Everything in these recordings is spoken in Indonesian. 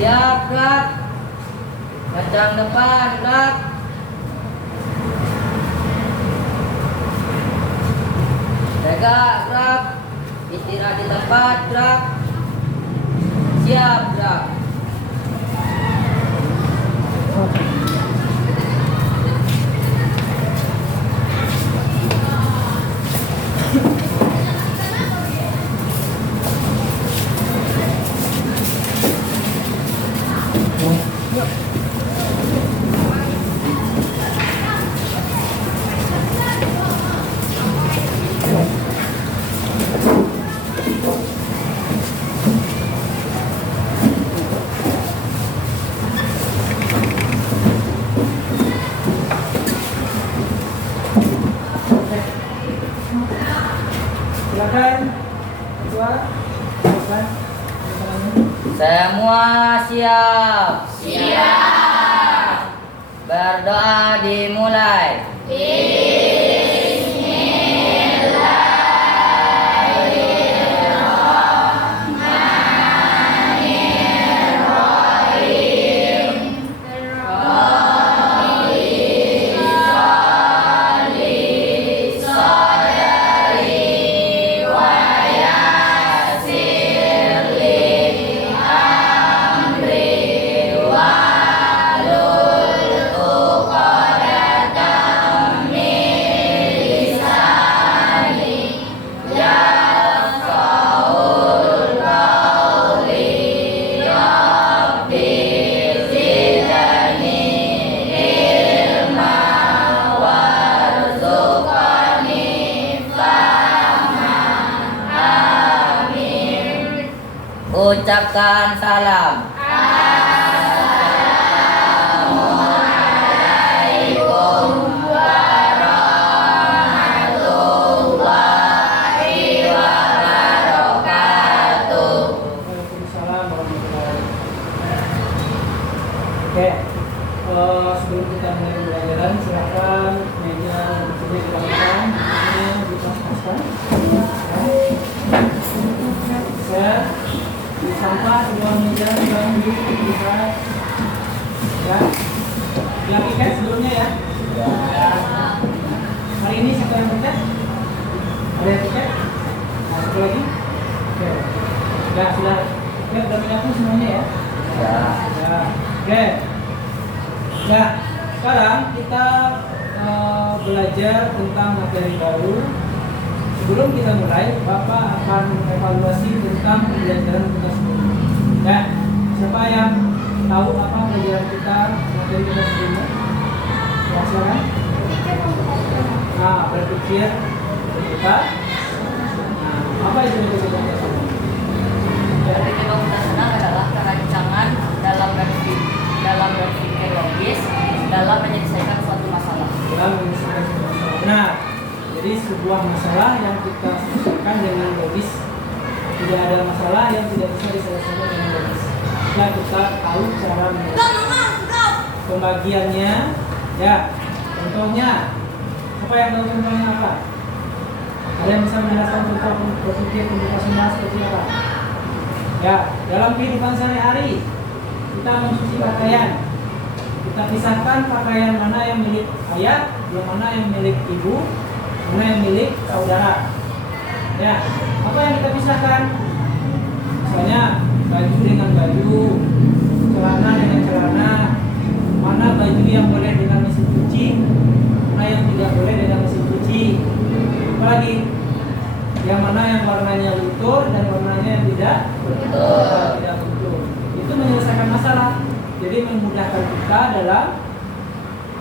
Siap, gerak. Kencang depan, gerak. Tegak, gerak. Istirahat di tempat, gerak. Siap, gerak. Silakan, ketua. Silakan. Semua siap. Siap. Berdoa dimulai. Ucapkan salam. Assalamualaikum warahmatullahi wabarakatuh. Waalaikumsalam warahmatullahi wabarakatuh. Oke, sebelum kita mulai pembelajaran, silakan meja sudah dirapikan, bukunya dipaskan. Saya sampah semua meja sudah dilihat. Ya, yang ikat sebelumnya ya. Hari ini siapa yang pecat? Ada yang pecat? Nah, satu lagi. Oke. Ya, sudah. Oke, sudah menyatu semuanya ya. Ya. Ya, oke. Nah, sekarang kita belajar tentang materi baru. Sebelum kita mulai, Bapak akan evaluasi tentang pembelajaran kita sebelumnya. Ya, siapa yang tahu apa pelajaran kita materi kita sebelumnya? Ya, silakan. Nah, berpikir kita. Nah, apa itu berpikir kita? Berpikir senang adalah kerancangan dalam berpikir logis dalam menyelesaikan suatu masalah. Dalam menyelesaikan sebuah masalah. Nah, jadi sebuah masalah yang kita selesaikan dengan logis. Tidak ada masalah yang tidak bisa diselesaikan dengan logis. Setelah kita tahu cara menyelesaikan pembagiannya, ya. Contohnya, apa yang tahu contohnya apa? Ada yang bisa menjelaskan contoh berpikir komputasional seperti apa? Ya, dalam kehidupan sehari-hari kita mencuci pakaian. Kita pisahkan pakaian mana yang milik ayah, yang mana yang milik ibu, mana yang milik saudara. Ya, apa yang kita pisahkan? Misalnya baju dengan baju, celana dengan celana, mana baju yang boleh dengan mesin cuci, mana yang tidak boleh dengan mesin cuci. Apalagi yang mana yang warnanya luntur dan warnanya yang tidak luntur. Itu menyelesaikan masalah. Jadi memudahkan kita dalam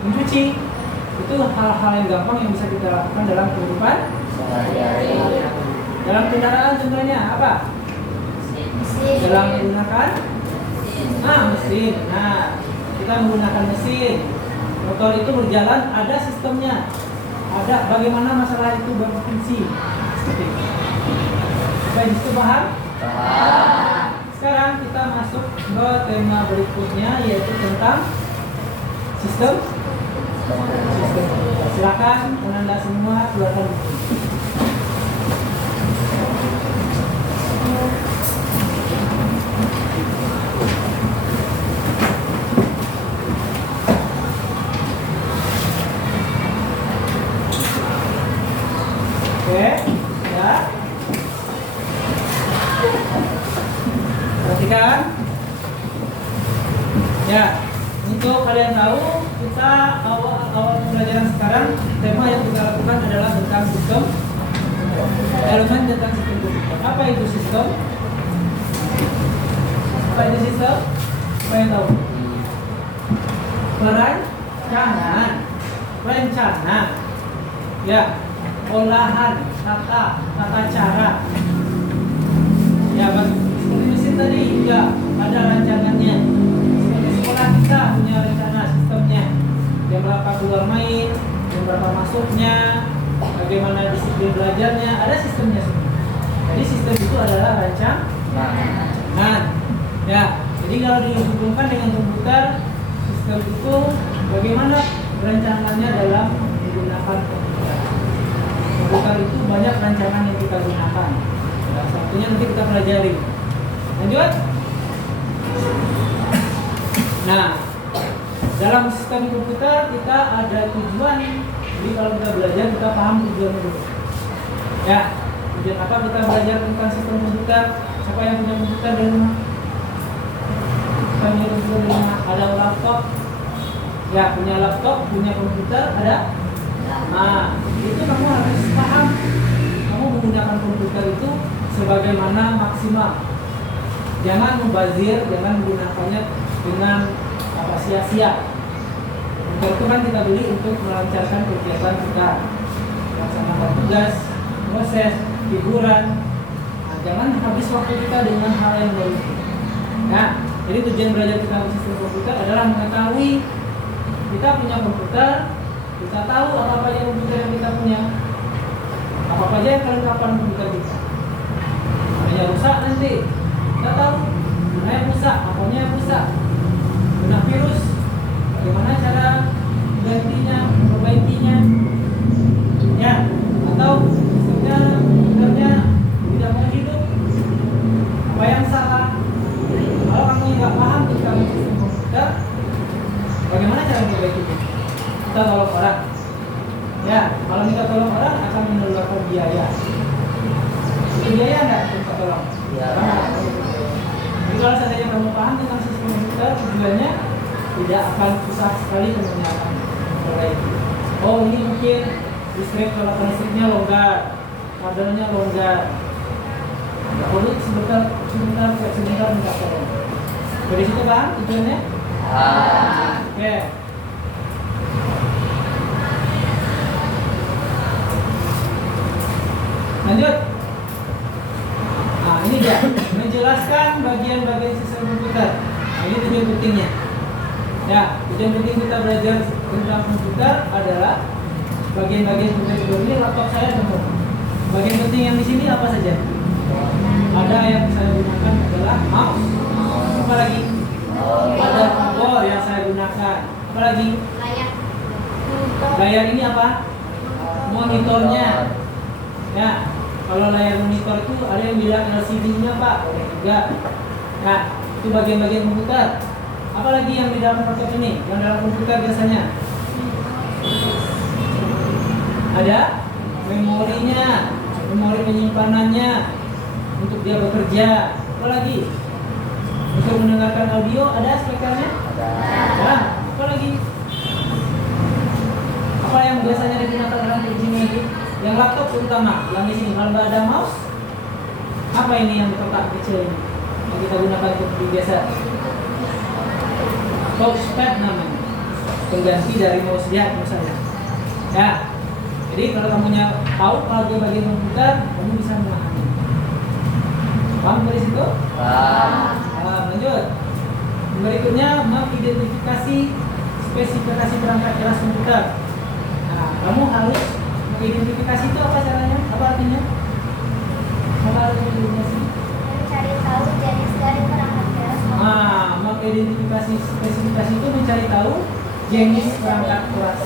mencuci. Itu hal-hal yang gampang yang bisa kita lakukan dalam kehidupan sehari-hari. Dalam kendaraan contohnya apa? Dalam menggunakan mesin. Nah, kita menggunakan mesin. Motor itu berjalan, ada sistemnya. Ada bagaimana masalah itu berfungsi. Seperti itu. Supaya itu paham? Paham. Sekarang kita masuk ke tema berikutnya, yaitu tentang sistem. Silakan Anda semua keluarkan buku. Perhatikan. Ya, untuk kalian tahu, kita awal pembelajaran sekarang, tema yang kita lakukan adalah tentang sistem elemen tentang sistem komputer. Apa itu sistem? Apa itu sistem? Apa yang tahu? Perencanaan, rencana, ya, olahan, tata cara. Ya, seperti mesin tadi juga ada rancangannya. Seperti sekolah kita punya rencana sistemnya. Jam berapa keluar main, jam berapa masuknya, bagaimana disiplin belajarnya, ada sistemnya semua. Jadi sistem itu adalah rancangan. Ya, jadi kalau dihubungkan dengan komputer, sistem itu bagaimana perencanannya dalam menggunakan komputer. Komputer itu banyak rancangan yang kita gunakan. Salah satunya nanti kita pelajari. Lanjut. Nah, dalam sistem komputer kita ada tujuan. Jadi kalau kita belajar kita paham tujuannya dulu. Ya, tujuan apa kita belajar tentang sistem komputer? Siapa yang punya komputer di rumah? Punya komputer di rumah? Ada laptop? Ya, punya laptop, punya komputer, ada? Nah, itu kamu harus paham. Kamu menggunakan komputer itu sebagaimana maksimal. Jangan membazir, jangan menggunakannya dengan apa sia-sia. Komputer itu kan kita beli untuk melancarkan kegiatan kita, melaksanakan tugas, proses, hiburan. Nah, jangan habis waktu kita dengan hal yang baru. Nah, jadi tujuan belajar kita sistem komputer adalah mengetahui kita punya komputer, kita tahu apa aja komputer yang kita punya, apa aja yang kelengkapan komputer kita. Apanya rusak nanti, kita tahu mana yang rusak, apanya yang rusak, kena virus, bagaimana cara gantinya, perbaikinya, ya, atau sistemnya komputernya tidak mau hidup, apa yang salah. Kalau kamu nggak paham tentang sistem komputer, bagaimana cara memperbaikinya? Kita tolong orang. Ya, kalau kita tolong orang akan mengeluarkan biaya. Itu biaya nggak kita tolong? Ya. Jadi kalau seandainya kamu paham tentang sistem komputer, tujuannya tidak akan susah sekali menggunakan memperbaiki. Oh, ini mungkin listrik, kalau listriknya longgar, kabelnya longgar. Nggak perlu sebentar minta tolong. Dari situ paham tujuannya? Oke. Lanjut. Nah, ini dia menjelaskan bagian-bagian sistem komputer. Nah, ini tujuan pentingnya. Ya, tujuan penting kita belajar tentang komputer adalah bagian-bagian komputer. Ini laptop saya teman. Bagian penting yang di sini apa saja? Ada yang saya gunakan adalah mouse. Apa lagi? Ada keyboard yang saya gunakan. Apa lagi? Layar ini apa? Monitornya. Ya, kalau layar monitor itu ada yang bilang LCD-nya Pak, boleh juga. Nah, itu bagian-bagian komputer. Apalagi yang di dalam laptop ini, yang dalam komputer biasanya ada memorinya, memori penyimpanannya untuk dia bekerja. Apalagi untuk mendengarkan audio ada speakernya. Nah, apalagi apa yang biasanya digunakan dalam sini itu? Yang laptop terutama, yang di sini kalau nggak ada mouse, apa ini yang kotak kecil ini yang kita gunakan untuk biasa? Touchpad namanya, pengganti dari mouse dia misalnya. Ya, jadi kalau kamu tahu kalau dia bagian komputer, kamu bisa memahami. Paham dari situ? Lanjut. Berikutnya mengidentifikasi spesifikasi perangkat keras komputer. Nah, kamu harus identifikasi itu apa caranya? Apa artinya? Apa artinya identifikasi? Mencari tahu jenis dari perangkat keras. Mengidentifikasi spesifikasi itu mencari tahu jenis perangkat keras.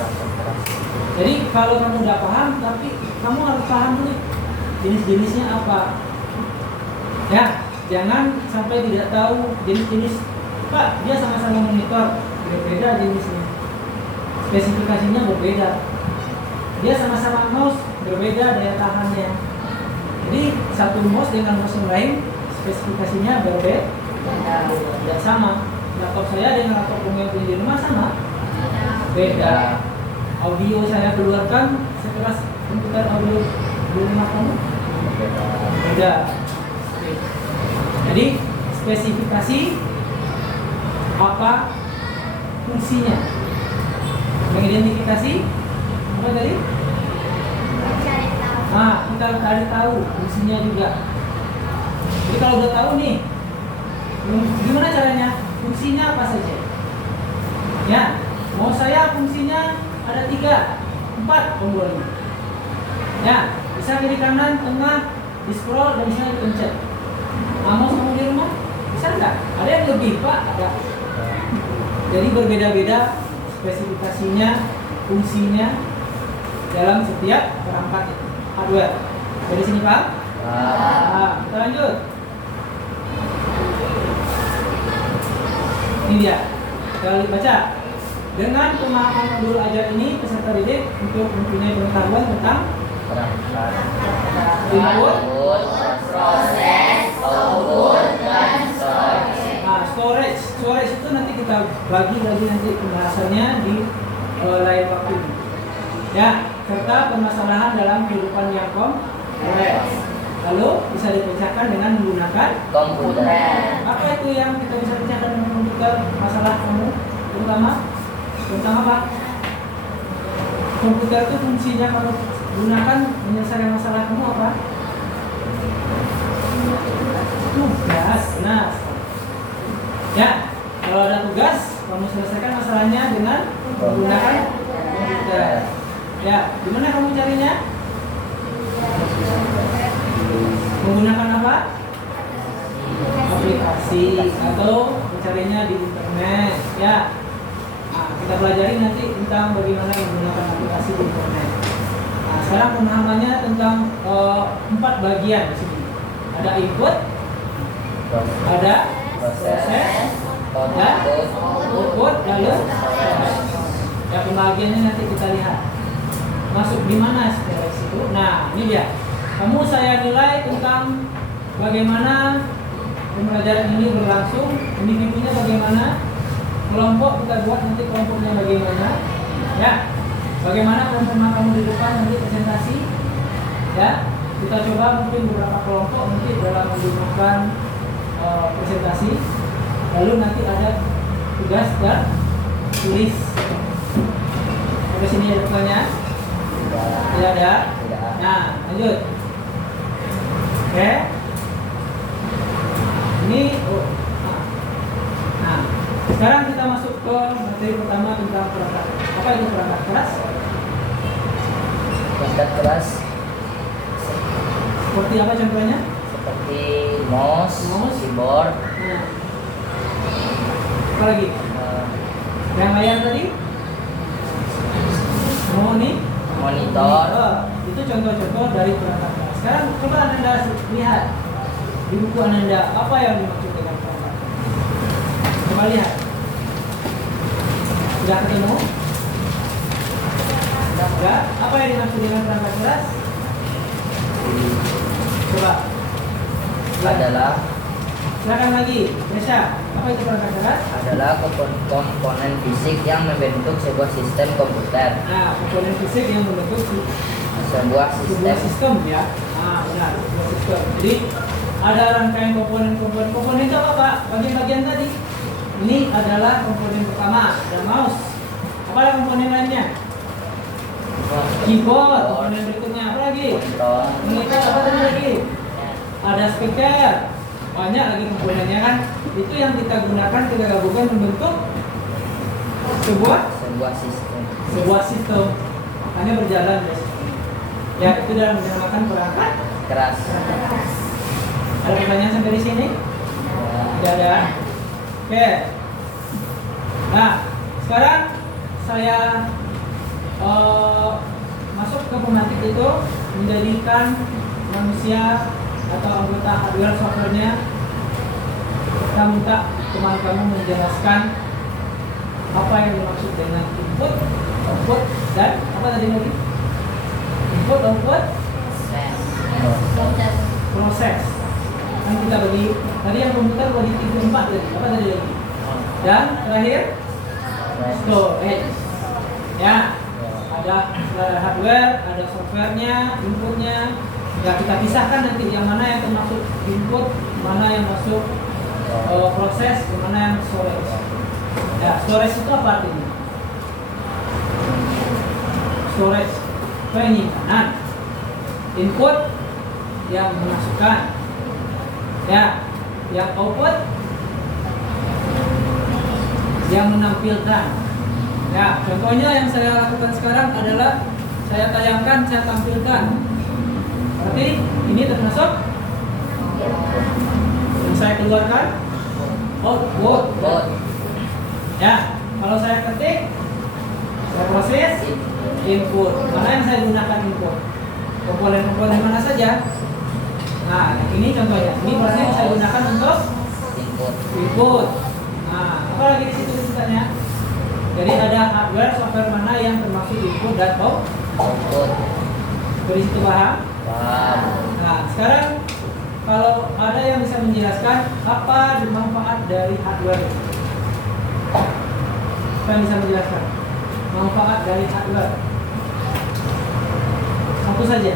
Jadi kalau kamu udah paham, tapi kamu harus paham dulu jenis-jenisnya apa. Ya, jangan sampai tidak tahu jenis-jenis. Pak, dia sama-sama monitor, berbeda jenisnya. Spesifikasinya berbeda. Dia sama-sama mouse, berbeda daya tahannya. Jadi satu mouse dengan mouse yang lain spesifikasinya Tidak sama. Laptop saya dengan laptop kamu yang punya di rumah sama? Beda. Audio saya keluarkan sekeras komputer audio di rumah kamu? Beda. Oke. Jadi spesifikasi apa fungsinya? Mengidentifikasi apa tadi? Mencari tahu. Nah, kita cari tahu fungsinya juga. Jadi kalau udah tahu nih, gimana caranya? Fungsinya apa saja? Ya, mau saya fungsinya ada 3, 4 tombolnya. Ya, bisa kiri kanan, tengah, di scroll dan bisa dipencet. Mouse kamu di rumah bisa nggak? Ada yang lebih pak? Ada. Jadi berbeda-beda spesifikasinya, fungsinya dalam setiap perangkat hardware. Dari sini pak? Nah, kita lanjut. Ini dia. Kita baca. Dengan pemahaman modul ajar ini, peserta didik untuk mempunyai pengetahuan tentang input, proses, output, dan storage. nah, storage itu nanti kita bagi lagi nanti pembahasannya di lain waktu. Ya, serta permasalahan dalam kehidupan yang kompleks. Lalu bisa dipecahkan dengan menggunakan Komputer. apa itu yang kita bisa pecahkan dengan komputer? Masalah kamu terutama apa? Komputer itu fungsinya kalau gunakan menyelesaikan masalah kamu apa? Tugas. Nah, ya, kalau ada tugas, kamu selesaikan masalahnya dengan menggunakan komputer. Ya, gimana kamu carinya? Menggunakan apa? Aplikasi atau mencarinya di internet. Ya, nah, kita pelajari nanti tentang bagaimana menggunakan aplikasi di internet. Nah, sekarang pemahamannya tentang 4 bagian di sini. Ada input, ada proses, dan output, lalu ya pembagiannya nanti kita lihat. Masuk di mana setelah situ? Nah, ini dia. Kamu saya nilai tentang bagaimana pembelajaran ini berlangsung, individunya bagaimana, kelompok kita buat nanti kelompoknya bagaimana, ya, bagaimana teman-teman kamu di depan nanti presentasi, ya, kita coba mungkin beberapa kelompok nanti dalam menggunakan presentasi, lalu nanti ada tugas dan tulis. Sampai sini ada pertanyaan? Tidak ada. Nah, lanjut. Oke. Ini nah, sekarang kita masuk ke materi pertama tentang perangkat. Apa itu perangkat keras? Perangkat keras Seperti apa contohnya? seperti mouse, keyboard, Nah. Apa lagi? Yang layar tadi? monitor. Itu contoh-contoh dari perangkat keras. Sekarang coba Anda lihat di buku Anda apa yang dimaksud dengan perangkat keras. Coba lihat. Sudah ketemu? Sudah. Apa yang dimaksud dengan perangkat keras? Coba. Adalah Silakan lagi. Nesha, apa itu perangkat keras? adalah komponen fisik yang membentuk sebuah sistem komputer. Nah, komponen fisik yang membentuk Sebuah sebuah sistem sistem ya. Ah, benar, sebuah sistem. Jadi ada rangkaian komponen-komponen. Komponen itu apa, Pak? Bagian-bagian tadi. Ini adalah komponen pertama, ada mouse. Apa ada komponen lainnya? Keyboard. Komponen berikutnya apa lagi? Monitor. Apa tadi lagi? Ada speaker. Banyak lagi komponennya kan. Itu yang kita gunakan, kita gabungkan membentuk sebuah sistem. Makanya berjalan ya. Ya, itu dalam dinamakan perangkat keras. Ada pertanyaan sampai di sini? Tidak ada. Oke. Nah, sekarang saya masuk ke pematik itu menjadikan manusia atau anggota hardware softwarenya. Kita minta teman kamu menjelaskan apa yang dimaksud dengan input, output, dan apa tadi lagi? Input, output, proses. Ini kita bagi tadi yang komputer bagi 4 tadi. Apa tadi lagi? Dan terakhir storage. Ya, ada hardware, ada softwarenya, inputnya. Ya kita pisahkan nanti yang mana yang termasuk input, mana yang masuk proses, yang mana yang storage. Ya, storage itu apa artinya? Storage penyimpanan. Input yang memasukkan. Ya, yang output yang menampilkan. Ya, contohnya yang saya lakukan sekarang adalah saya tayangkan, saya tampilkan. Berarti ini termasuk yang saya keluarkan output. Ya, kalau saya ketik, saya proses input. Mana yang saya gunakan input? Komponen-komponen mana saja? Nah, ini contohnya. Ini berarti yang saya gunakan untuk input. Nah, apa lagi di situ disebutnya? Jadi ada hardware, software mana yang termasuk input dan output. Dari situ paham? Nah, sekarang kalau ada yang bisa menjelaskan apa manfaat dari hardware? Siapa yang bisa menjelaskan manfaat dari hardware? Satu saja.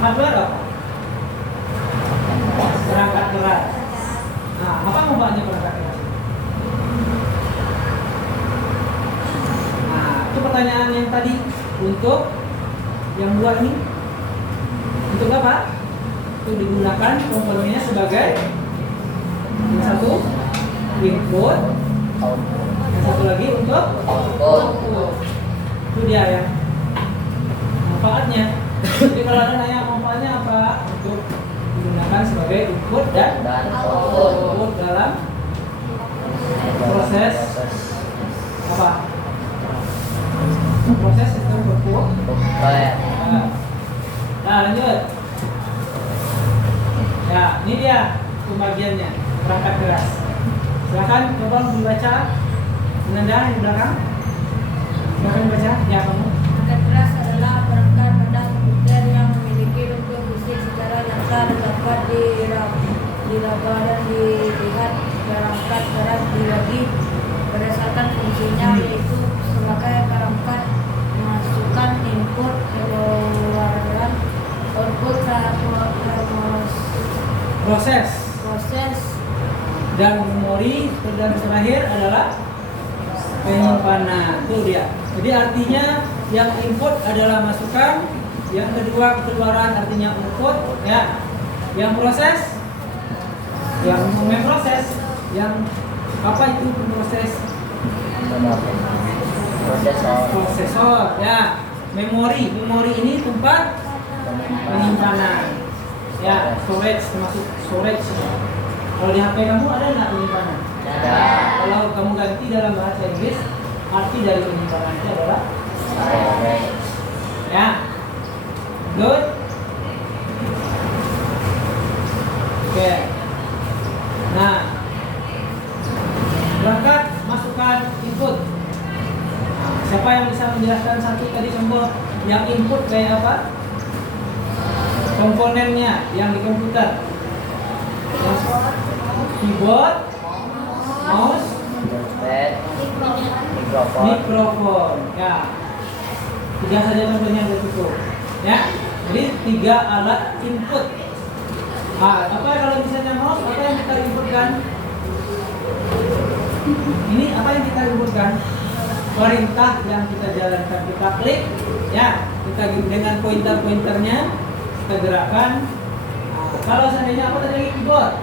Hardware apa? Perangkat keras. Nah, apa manfaatnya perangkat keras? Nah, itu pertanyaan yang tadi untuk yang dua ini. Untuk apa? Itu digunakan komponennya sebagai yang satu input, yang satu lagi untuk output. Itu dia ya manfaatnya. Jadi kalau ada nanya manfaatnya apa, untuk digunakan sebagai input dan output dalam proses apa? Proses sistem berpuk. Nah, lanjut. Ya, ini dia pembagiannya perangkat keras. Silakan coba dibaca. Nanda yang di belakang. Silakan dibaca. Ya, kamu. Perangkat keras adalah perangkat pada komputer yang memiliki bentuk fisik secara nyata dan dapat diraba dan dilihat. Perangkat keras dibagi berdasarkan fungsinya, yaitu sebagai perangkat masukkan input, keluaran, output, Proses proses, dan memori, dan terakhir adalah penyimpanan. Itu dia. Jadi artinya yang input adalah masukan, yang kedua keluaran artinya output, ya. Yang proses, yang memproses, yang apa itu proses? Prosesor, ya. Memori ini tempat penyimpanan. Ya, storage termasuk storage. Kalau di HP kamu ada nggak penyimpanan? Ada. Kalau kamu ganti dalam bahasa Inggris, arti dari penyimpanan itu adalah storage. Ya, good. Oke. Nah, berangkat masukkan input. Siapa yang bisa menjelaskan satu tadi contoh yang input kayak apa? Komponennya yang di komputer. Keyboard, mouse, mikrofon. Ya. 3 saja contohnya udah cukup. Ya. Jadi 3 alat input. Nah, apa kalau misalnya mouse, apa yang kita inputkan? Ini apa yang kita inputkan? Perintah yang kita jalankan, kita klik, ya, kita dengan pointer-pointernya kita gerakkan. Nah, kalau seandainya apa tadi keyboard,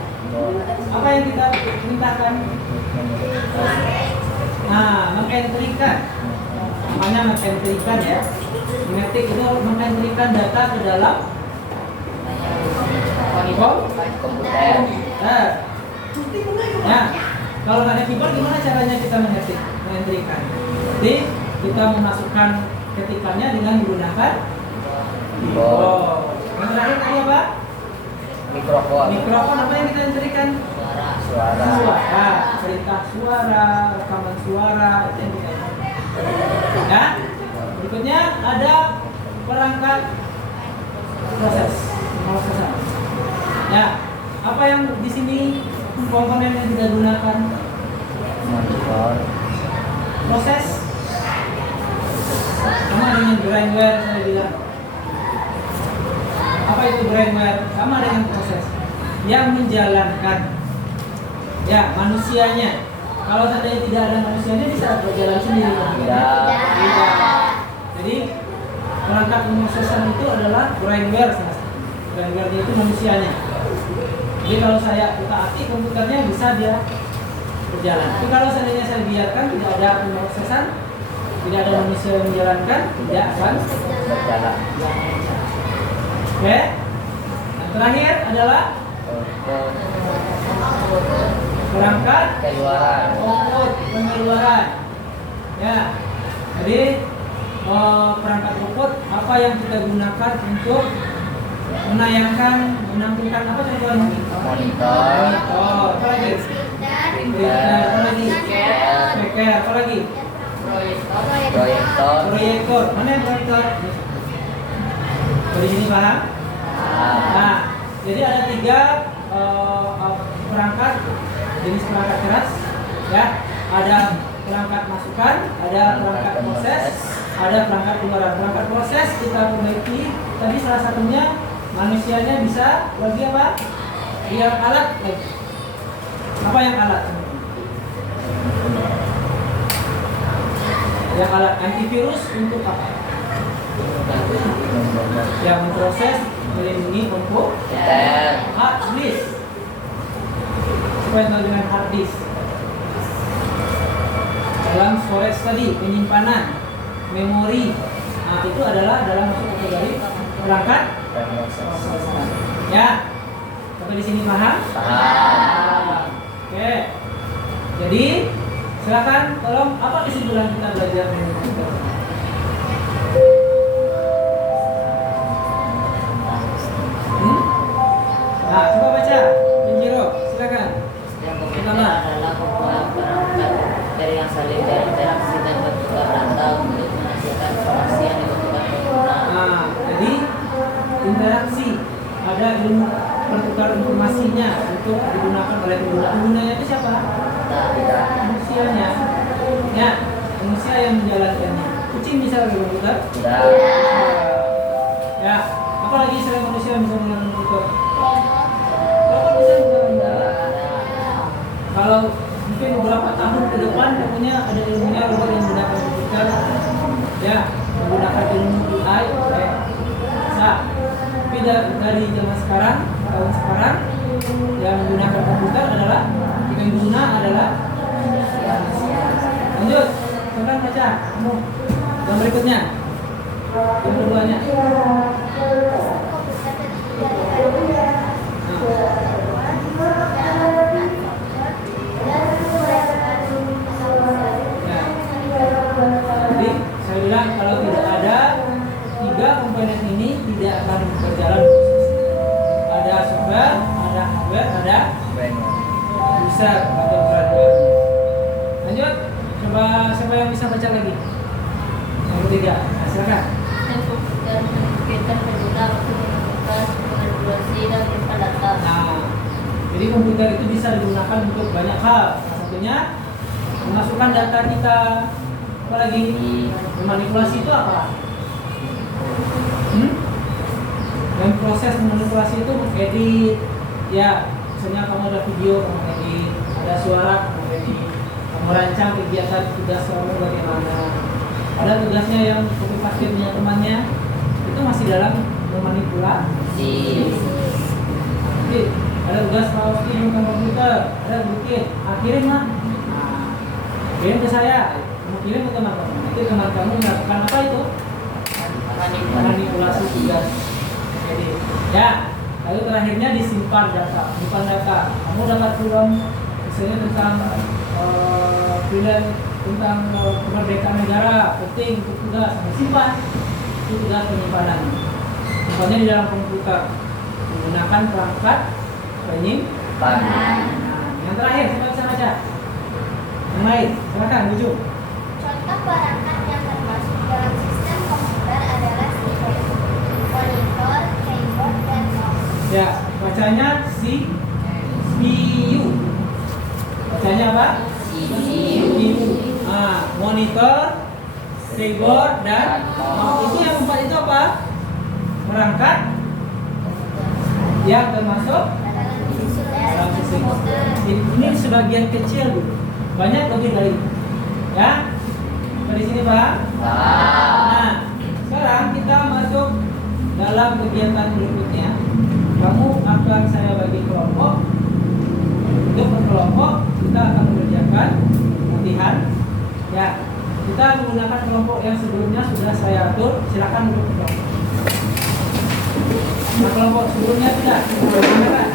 apa yang kita perintahkan? Nah, mengentrikan, namanya mengentrikan ya, mengetik itu mengentrikan data ke dalam komputer. Ya, kalau nggak ada keyboard gimana caranya kita mengentrikan? Jadi kita memasukkan ketikannya dengan menggunakan keyboard. Yang terakhir tadi apa? Mikrofon apa yang kita entrikan? Suara. Perintah suara, rekaman suara, itu yang kita entrikan. Ya. Berikutnya ada perangkat proses. Ya. Apa yang di sini komponen yang kita gunakan? Monitor. Proses sama dengan brainware saya bilang. Apa itu brainware? Sama dengan proses yang menjalankan. Ya, manusianya. Kalau seandainya tidak ada manusianya bisa berjalan sendiri. Tidak. Jadi perangkat pemrosesan itu adalah brainware. Brainware itu manusianya. Jadi kalau saya utak-atik komputernya bisa dia berjalan. Tapi kalau seandainya saya biarkan tidak ada pemrosesan, tidak ada manusia yang menjalankan, tidak akan Berjalan. Oke. Yang terakhir adalah perangkat Keluaran. output pengeluaran. Ya. Jadi perangkat output apa yang kita gunakan untuk menayangkan, menampilkan apa contohnya? Monitor. Oh, apa lagi? Printer. Apa lagi? Speaker, apa lagi? Proyektor. Proyektor. Mana yang proyektor? Di sini paham? Nah, jadi ada 3 perangkat jenis perangkat keras, ya. Ada perangkat masukan, ada perangkat proses, ada perangkat keluaran. Perangkat proses kita perbaiki. Tadi salah satunya manusianya bisa lagi apa? Biar alat. Apa yang alat? Yang alat antivirus untuk apa? Yang memproses, melindungi komputer. Hard disk. Apa yang dengan hard disk? Dalam storage tadi, penyimpanan, memori. Nah, itu adalah dalam masuk kategori perangkat pemrosesan. Ya. Sampai di sini paham? Paham. Oke. Jadi, silakan tolong apa kesimpulan kita belajar dengan komputer? Nah, coba baca. Pinjiro, silakan. Sistem komputer adalah kumpulan perangkat dari yang saling berinteraksi dan bertukar data untuk menghasilkan informasi yang dibutuhkan pengguna. Nah, jadi interaksi, ada ilmu pertukar informasinya untuk digunakan oleh pengguna. Penggunanya itu siapa? Manusianya. Ya, manusia yang menjalankannya. Kucing bisa pakai komputer? Tidak. Ya, apalagi selain manusia yang bisa menggunakan komputer? Robot bisa menggunakan. Kalau mungkin beberapa tahun ke depan tentunya ada ilmunya robot yang menggunakan komputer, ya, menggunakan ilmu AI, bisa. Tapi dari zaman sekarang, tahun sekarang, yang menggunakan komputer adalah yang guna adalah lanjut, silakan baca. Kamu yang berikutnya, yang keduanya. Jadi saya bilang kalau tidak ada 3 komponen ini tidak akan berjalan prosesnya. Ada software, ada hardware, ada user atau hardware. Lanjut, coba siapa yang bisa baca lagi? Yang ketiga, nah, silakan. Sistem komputer memungkinkan pengguna untuk menemukan, manipulasi, dan menyimpan data. Nah, jadi komputer itu bisa digunakan untuk banyak hal. Salah satunya memasukkan data kita. Apalagi memanipulasi itu apa? Dan proses memanipulasi itu mengedit. Ya, misalnya kamu ada video, kamu edit. Ada suara, kamu edit. Kamu rancang kegiatan tugas kamu bagaimana. Ada tugasnya yang copy paste punya temannya. Itu masih dalam memanipulasi. Jadi, ada tugas posting bukan komputer, ada bikin, kirim lah. Nah, kirim ke saya, kamu kirim ke teman-teman. Itu teman kamu melakukan apa itu? Manipulasi tugas. Jadi, ya, lalu terakhirnya disimpan data, simpan data. Kamu dapat film misalnya tentang film tentang kemerdekaan negara, penting untuk tugas, simpan. Itu tugas penyimpanan. Simpannya di dalam komputer menggunakan perangkat penyimpanan. Nah, yang terakhir kita bisa baca. Yang lain, silakan Buju. Contoh perangkat yang termasuk dalam sistem komputer adalah CPU, monitor, keyboard, dan mouse. Ya, bacanya CPU, apa? CPU. Nah, monitor, keyboard, dan mouse. Itu yang 4 itu apa? Perangkat yang termasuk dalam sistem komputer. Ini sebagian kecil dulu. Banyak lebih dari itu. Ya? Di sini Pak. Nah, sekarang kita masuk dalam kegiatan berikutnya. Kamu akan saya bagi kelompok. Untuk berkelompok kita akan mengerjakan latihan. Ya, kita menggunakan kelompok yang sebelumnya sudah saya atur. Silakan untuk kelompok. Nah, kelompok sebelumnya sudah. Bagaimana Pak?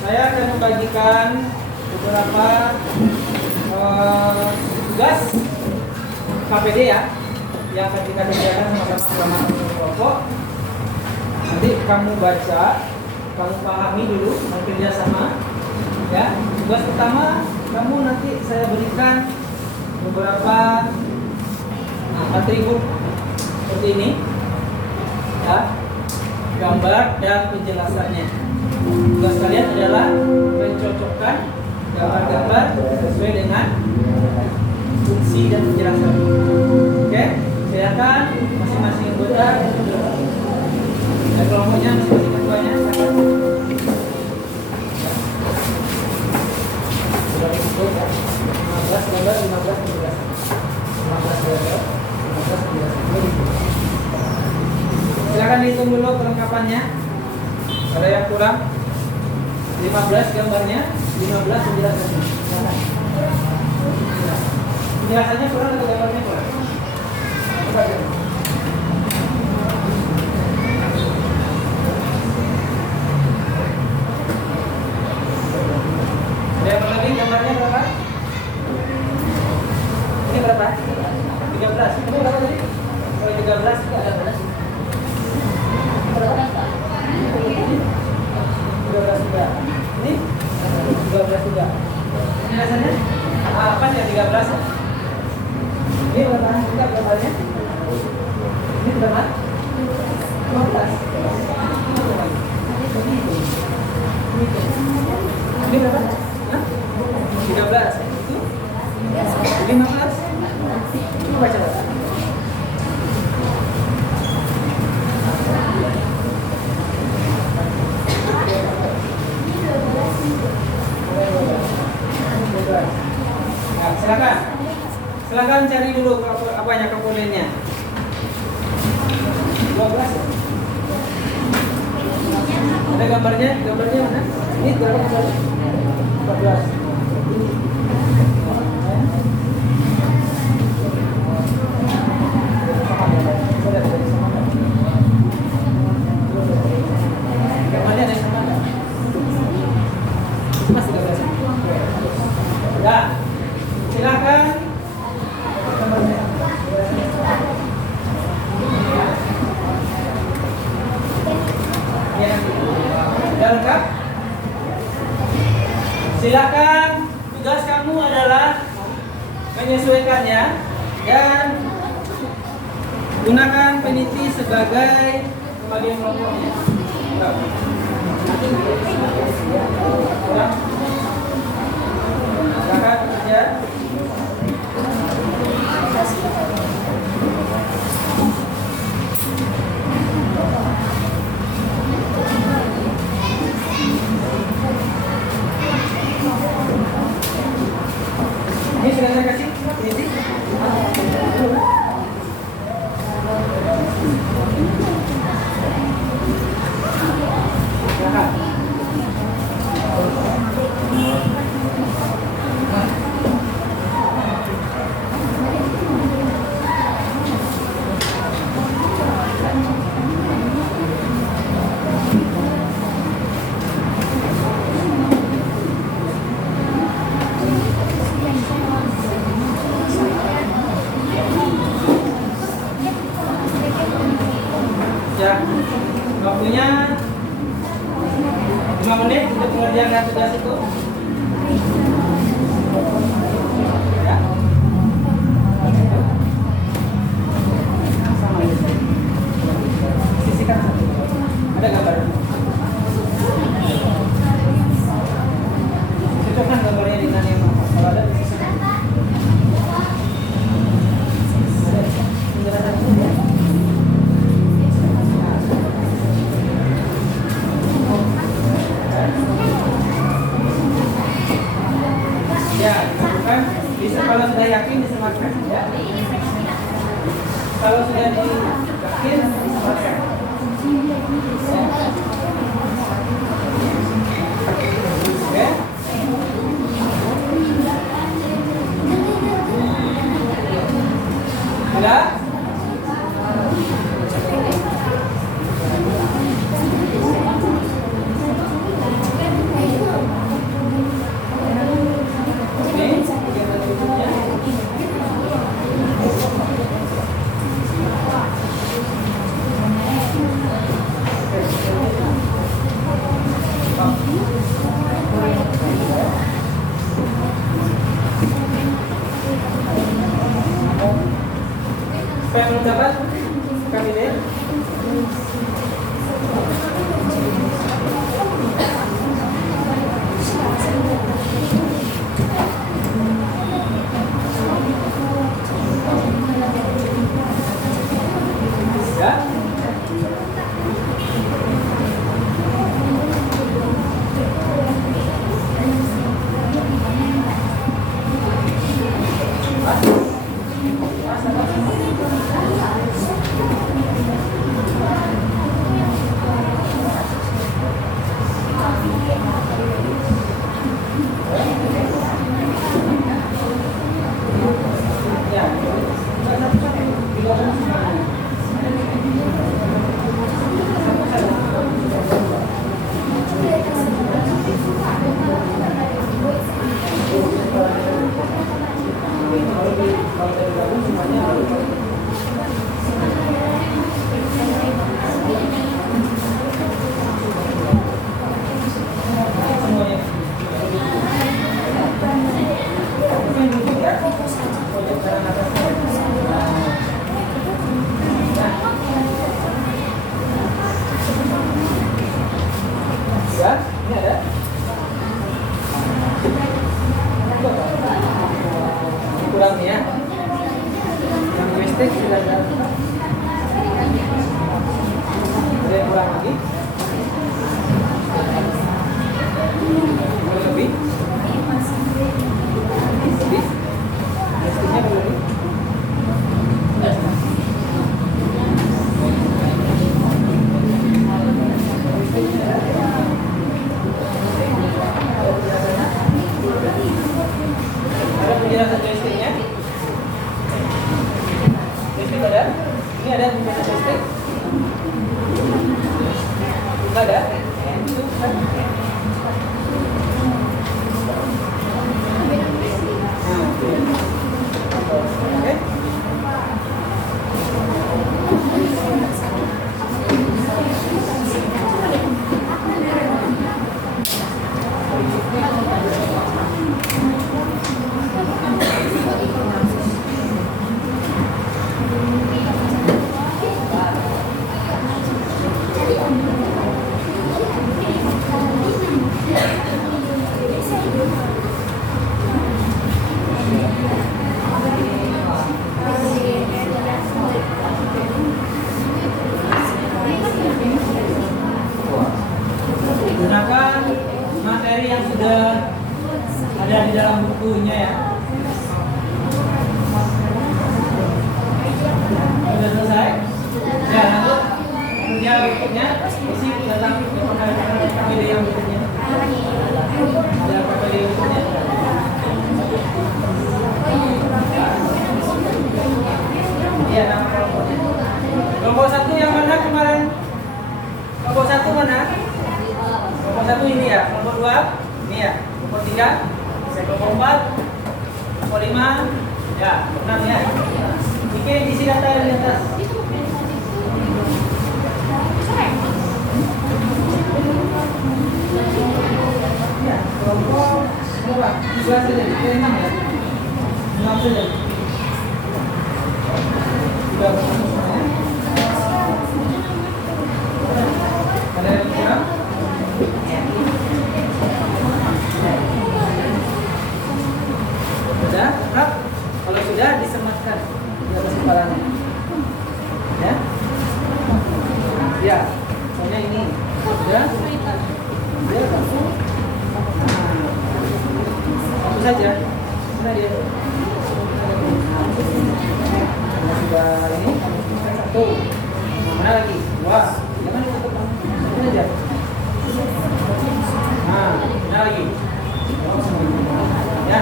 Saya akan membagikan beberapa tugas KPD ya, yang akan kita kerjakan sama-sama kelompok. Nanti kamu baca, kamu pahami dulu, dan kerja sama. Ya, tugas pertama kamu nanti saya berikan beberapa atribut seperti ini, ya, gambar dan penjelasannya. Tugas kalian adalah mencocokkan gambar-gambar sesuai dengan fungsi dan penjelasan. Oke, silakan masing-masing anggota dan kelompoknya masing-masing ketuanya. Sudah disebut ya, 15 gambar, 15 penjelasan. 15 gambar, 15 penjelasan. Silakan dihitung dulu kelengkapannya. Ada yang kurang? 15 gambarnya, 15 penjelasannya. Penjelasannya kurang atau gambarnya kurang? Ada yang lagi gambarnya berapa? Ini berapa? 13. Ini berapa tadi? Oh, 13 juga ada belas. Berapa? 13 juga. Ini 13 juga. Penjelasannya apa ya 13? Ini berapa juga gambarnya? Ini berapa? 15. Ini berapa? Hah? 13. Itu 15. Coba baca. Nah, silakan cari dulu apanya komponennya. 12 ya? Ada gambarnya mana? Ini berapa gambarnya? 14. Gambarnya ada yang sama nggak? Itu masih 13. Ya, silakan. Ya, sudah lengkap. Silakan, tugas kamu adalah menyesuaikannya dan gunakan peniti sebagai pembagian kelompoknya. Silakan bekerja. Ini sudah saya kasih ini. Waktunya 5 menit untuk mengerjakan tugas itu. Ya. Sama ini. Sisihkan satu. Ada gambar. Cocokkan gambarnya dengan yang kalau ada disisihkan. Ya, dilakukan. Bisa kalau sudah yakin disematkan ya. Kalau sudah yakin disematkan. Oke. Sudah? Supaya belum dapat kami lihat. Ya. Ya, ini ada. Kurang nih ya. Yang wastage sudah ada. Ada yang kurang lagi. Boleh lebih? Lebih? Wastage-nya boleh lebih? Ada penjelasan joysticknya? Joystick ada? Ini ada penjelasan joystick? Enggak ada? Itu kan? Oke. Gunakan materi yang sudah ada di dalam bukunya ya. Sudah selesai? Ya, lalu kerja berikutnya isi tentang PPD yang berikutnya. Ada PPD berikutnya. Iya, nama kelompoknya. Kelompok 1 yang mana kemarin? Kelompok 1 mana? Kelompok 1 ini ya, kelompok 2 ini ya, kelompok 3, kelompok 4, kelompok 5, ya, 6 ya. Oke, isi data yang di atas. Dua saja, kita 6 ya. 6 saja. Sudah bersama semuanya. Ada yang kurang? Sudah, tetap. Kalau sudah disematkan di atas kepalanya. Ya. Ya, soalnya ini sudah. Ya, satu saja. Mana dia? Sudah ini satu. Mana lagi? Dua. Jangan ditutup. Ini aja. Nah, mana lagi? Ya,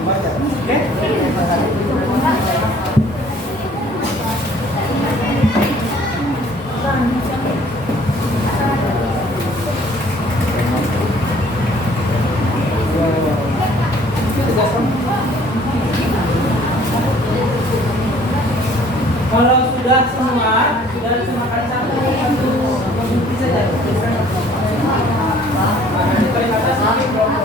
baca. Oke? Kalau sudah semua, sudah makan satu konsumsi saja. Nanti paling atas ini kelompok.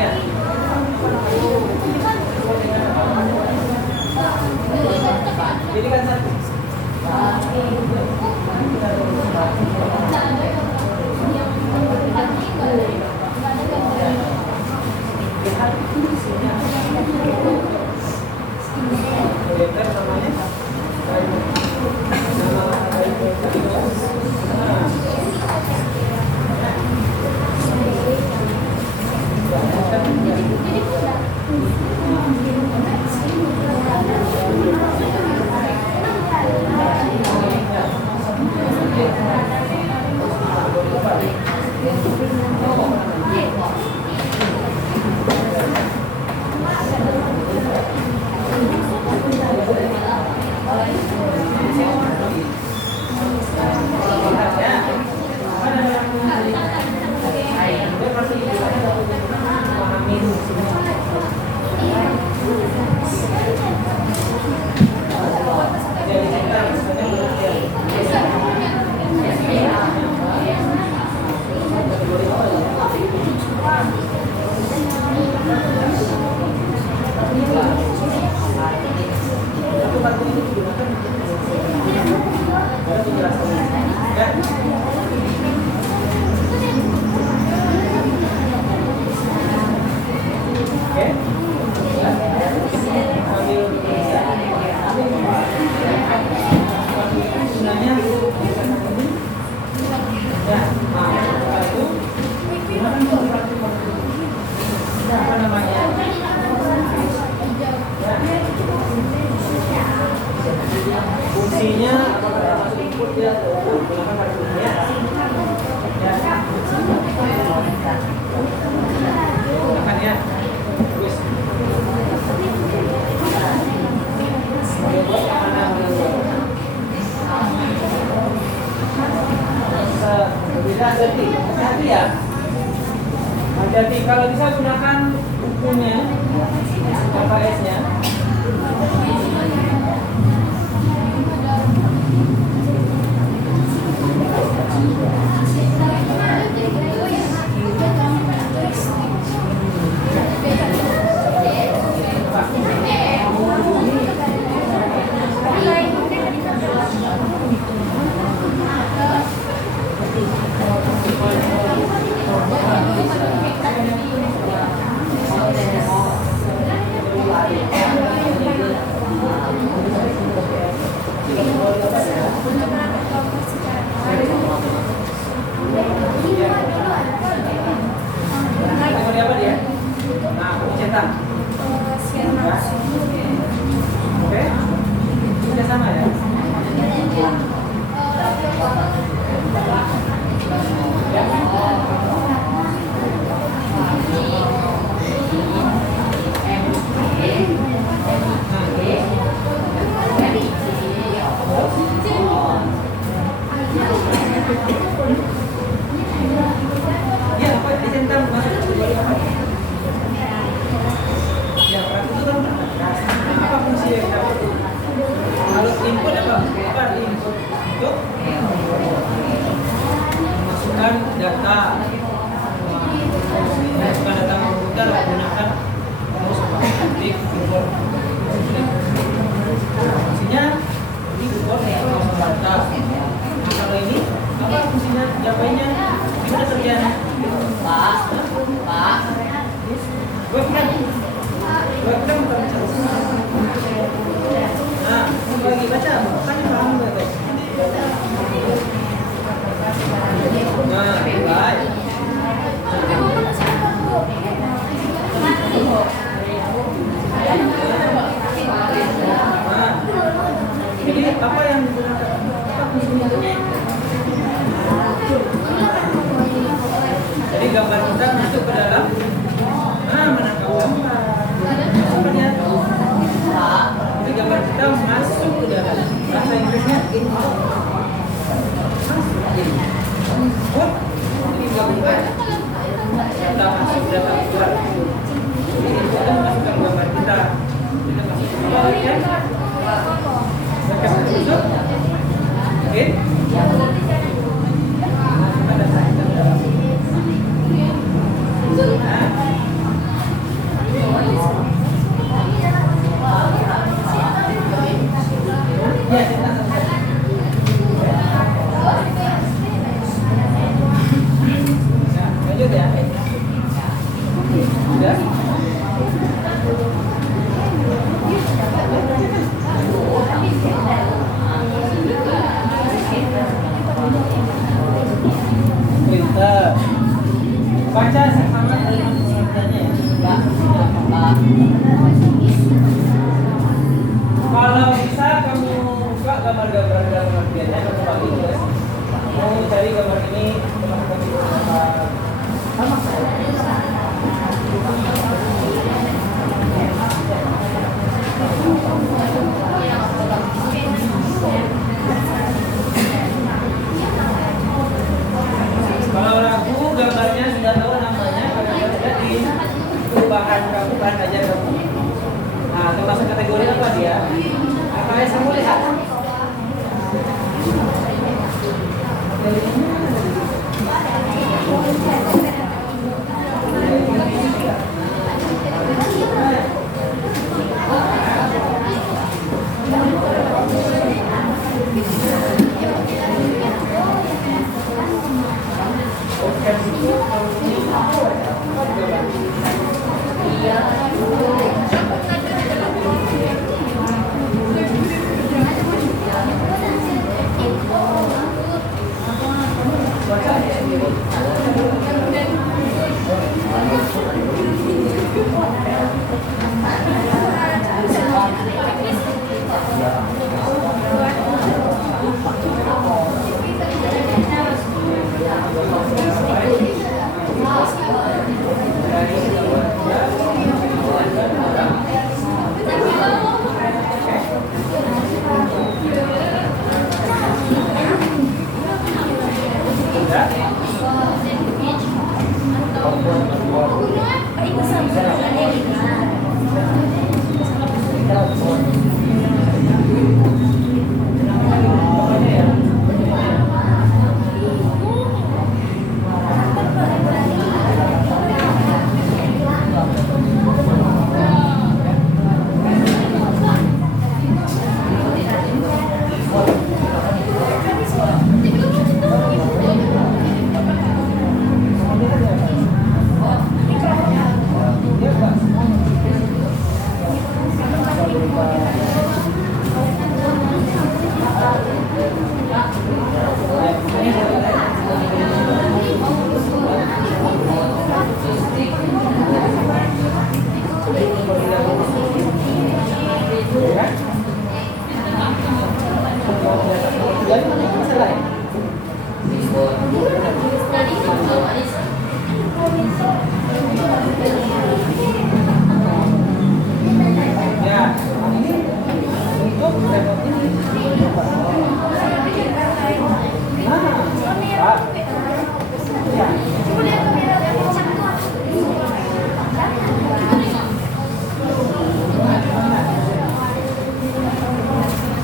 Ya. Jadi kan satu. Fungsinya apakah input ya gunakan kartunya ya gunakan ya terus buat mana berbeda hati-hati ya hati-hati kalau bisa gunakan bukunya KPS-nya. Apa dia? Nah, cetak. Oke, sudah sama ya. Ya, apa dicentam masuk ya, itu kan apa fungsi yang kita kalau input apa input untuk memasukkan data. Masukkan data komputer menggunakan rumus klik keyboard. Fungsinya ini keyboard masuk data. Kalau ini apa fungsinya? Japainya gimana kerjanya? Pak, Webcam bukan baca. Nah, bagi baca, makanya paham nggak guys? Nah, baik. Nah, jadi apa yang digunakan? Apa fungsinya? Jadi gambar kita masuk ke dalam, menangkap gambar. Sebenarnya, jadi gambar kita masuk ke dalam. Bahasa Inggrisnya input. Input, ini gambar. Data masuk, data keluar. Jadi kita memasukkan gambar kita. Kita masuk ke bawah ya. Kita masuk. Oke. Ada saya. Lanjut ya. Sudah? Pintar. Baca sama kalimat selanjutnya ya. Kalau bisa kamu buka gambar-gambar dalam artiannya, kamu bagi tugas. Kamu cari gambar ini, masukkan di sama saya. Kalau ragu gambarnya sudah tahu namanya, kalau tidak di bahan kamu, bahan ajar kamu. Nah, termasuk kategori apa dia? Apa yang kamu lihat?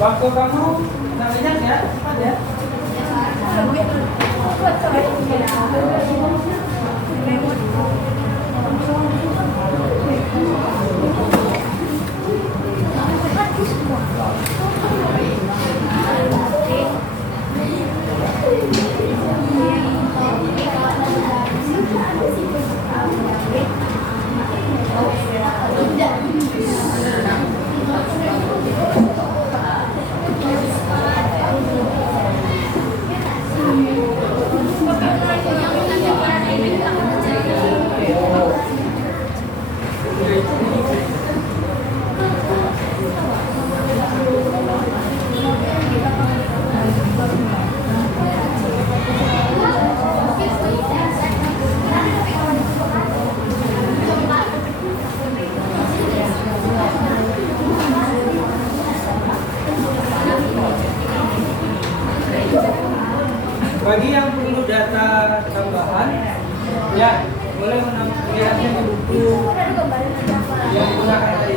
Waktu kamu namanya ya, cepat ya. Bagi yang perlu data tambahan, ya boleh melihatnya di buku yang digunakan tadi.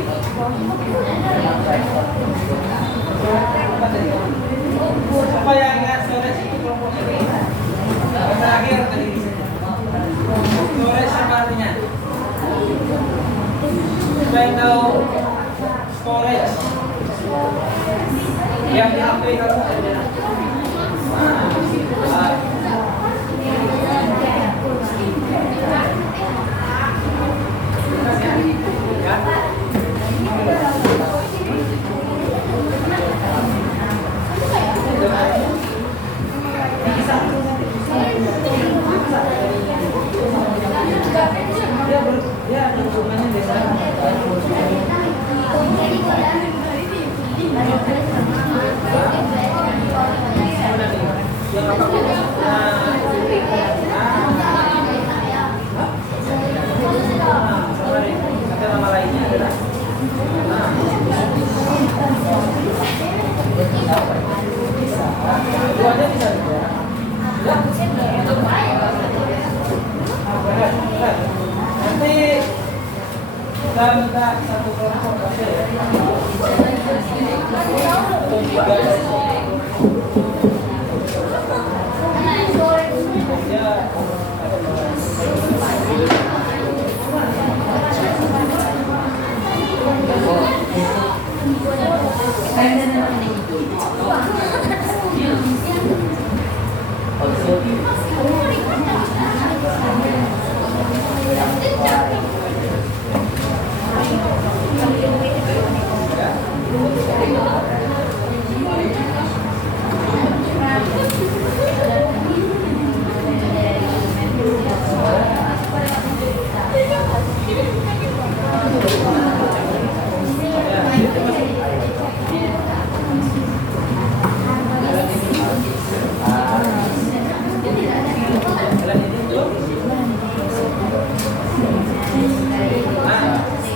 Apa yang ingat storage itu kelompok ini? Yang terakhir tadi. Storage apa artinya? Siapa yang tahu storage? Yang di HP kamu ada. Nanti kita minta satu kelompok aja ya. Atau 3 ya.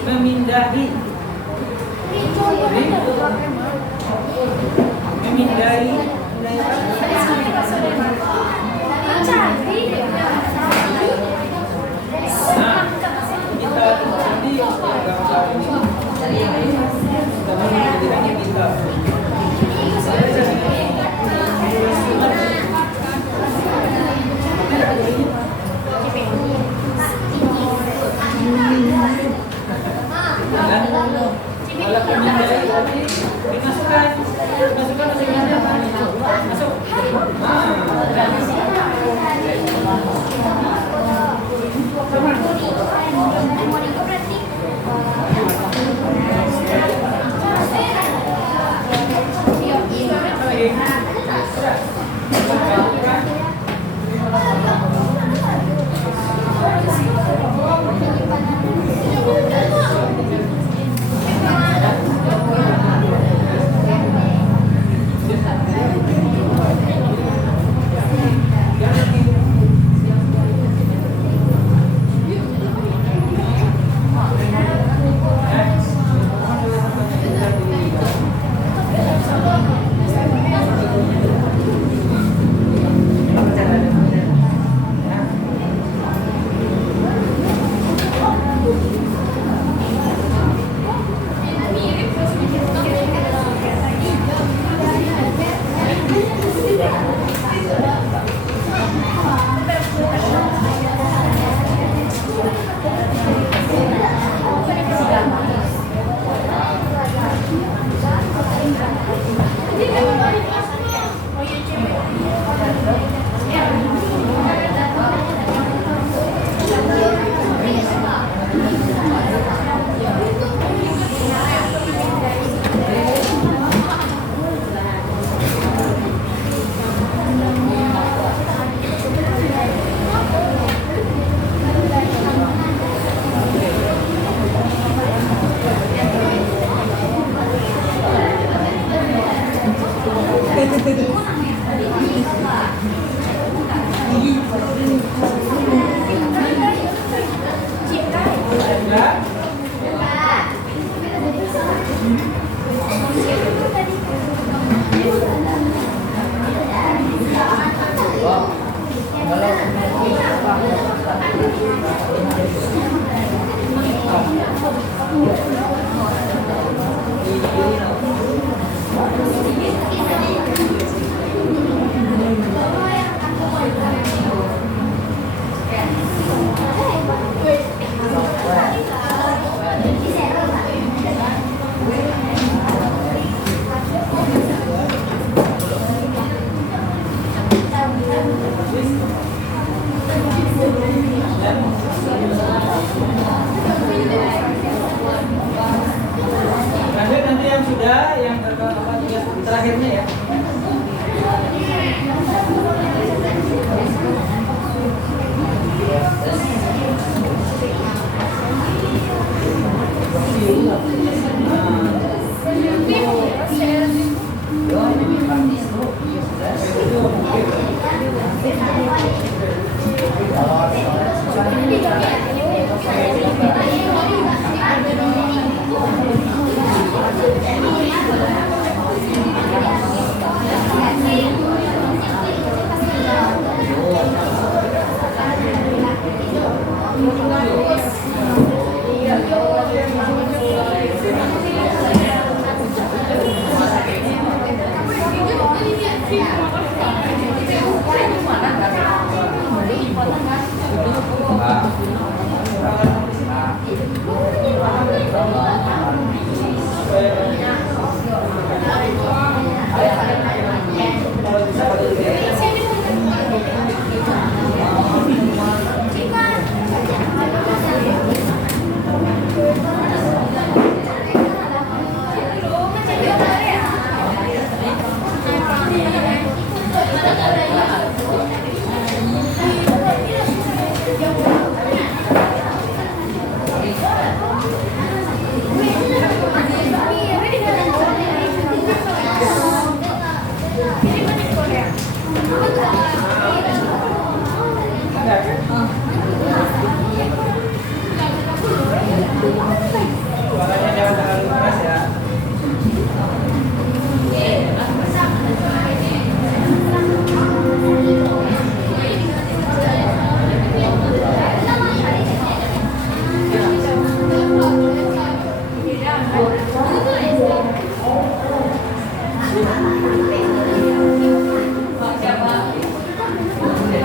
Memindahi sudah, yang terakhirnya ya. Suaranya jangan terlalu keras ya.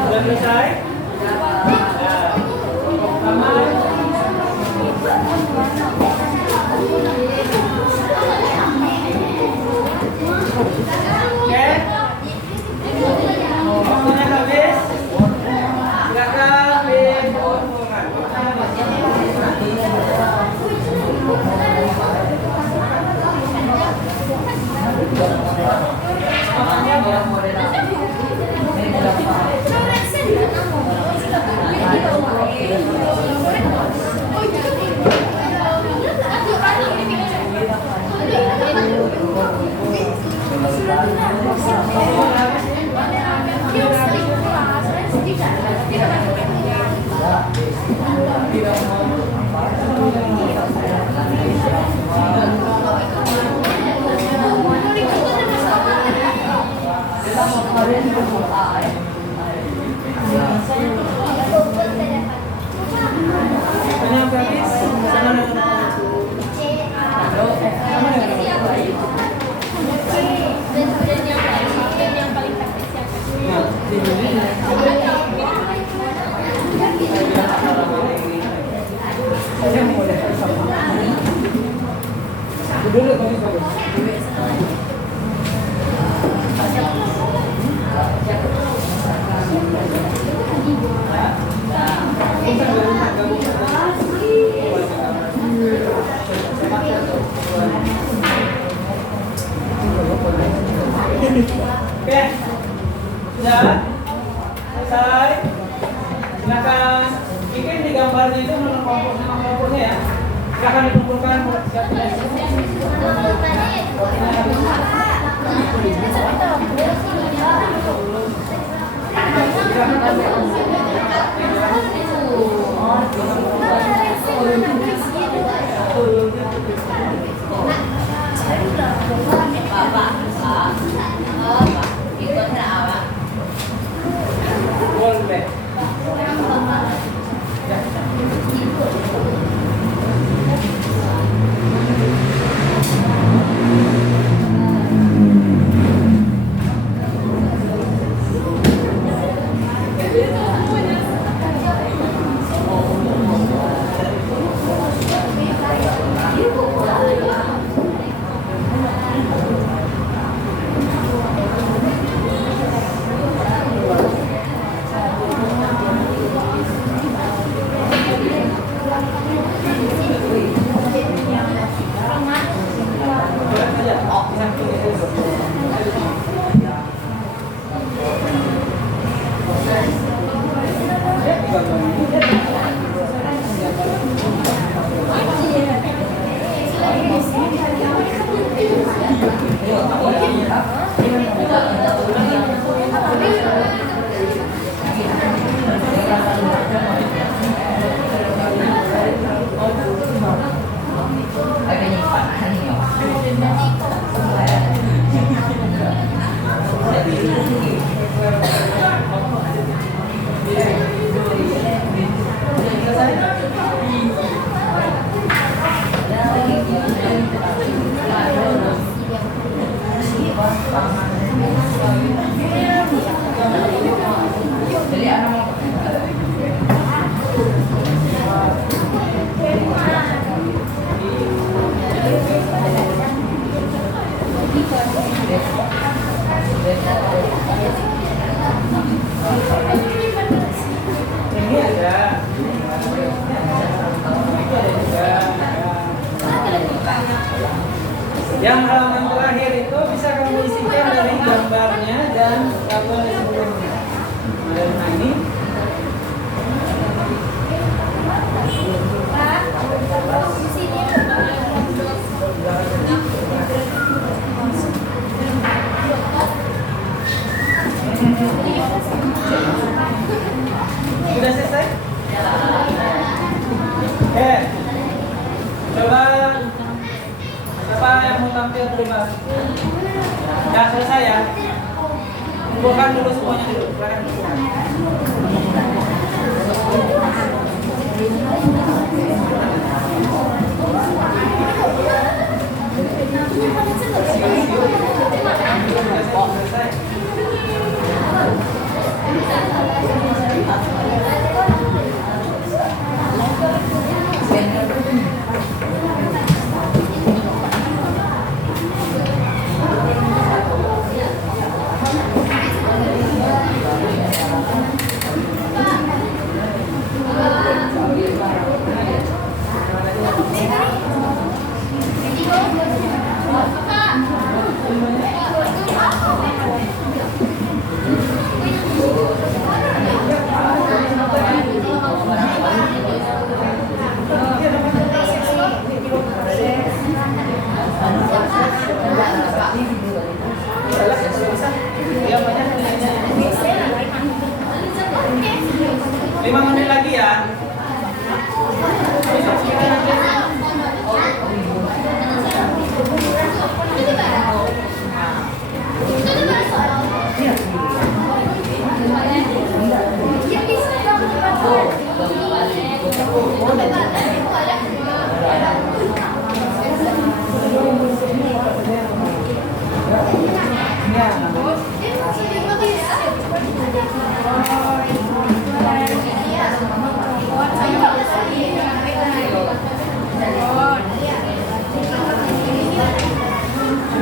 Sudah selesai? Ya. Pertama, oke. Waktunya habis. Silakan dikumpulkan. Waktunya habis. Sama dengan oke, sudah selesai. Silakan bikin di gambarnya itu kelompoknya ya. Silakan dikumpulkan. Boleh. saja. Di samping itu. Lagi nyimpan nih. Jadi anak mau Ini ada. Itu ada juga. Yang halaman terakhir itu bisa kamu isikan dari gambarnya dan tabel sebelumnya. Nah ini sudah selesai? Oke. Coba siapa yang mau tampil terima? Ya selesai ya. Kumpulkan dulu semuanya dulu. Lima menit lagi ya.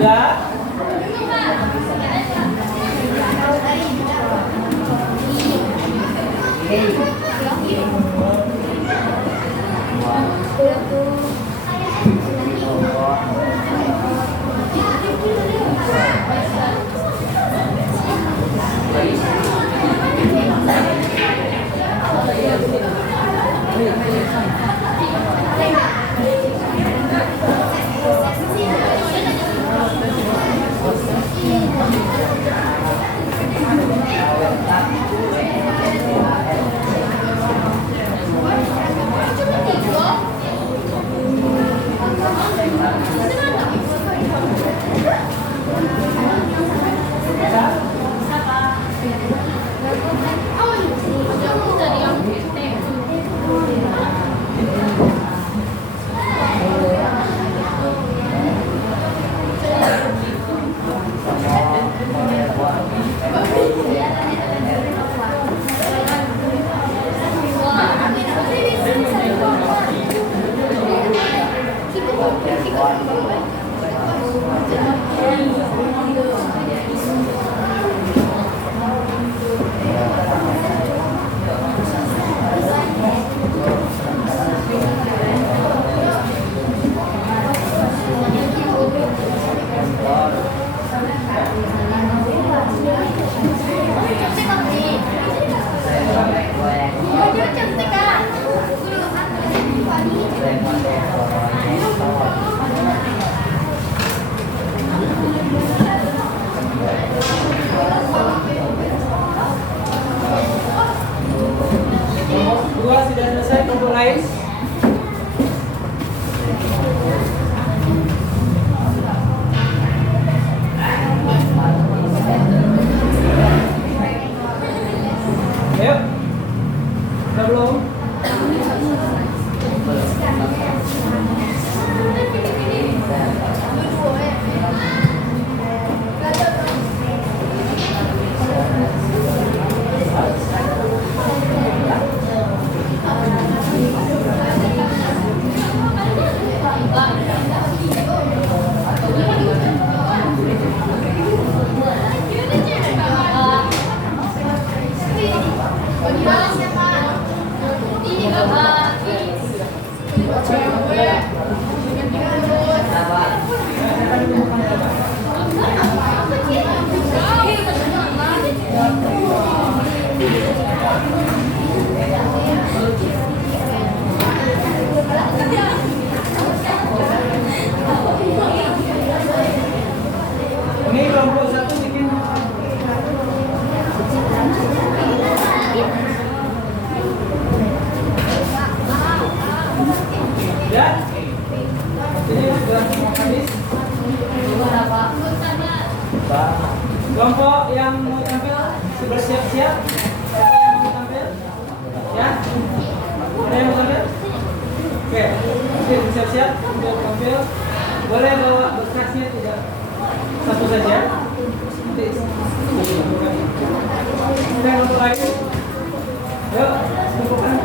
Ya. Kelompok yang mau tampil bersiap-siap. Siapa yang mau tampil? Ya? Ada yang mau tampil? Oke, bersiap-siap untuk tampil. Boleh bawa berkasnya tidak satu saja. Nanti kita untuk lagi. Yuk, kumpulkan.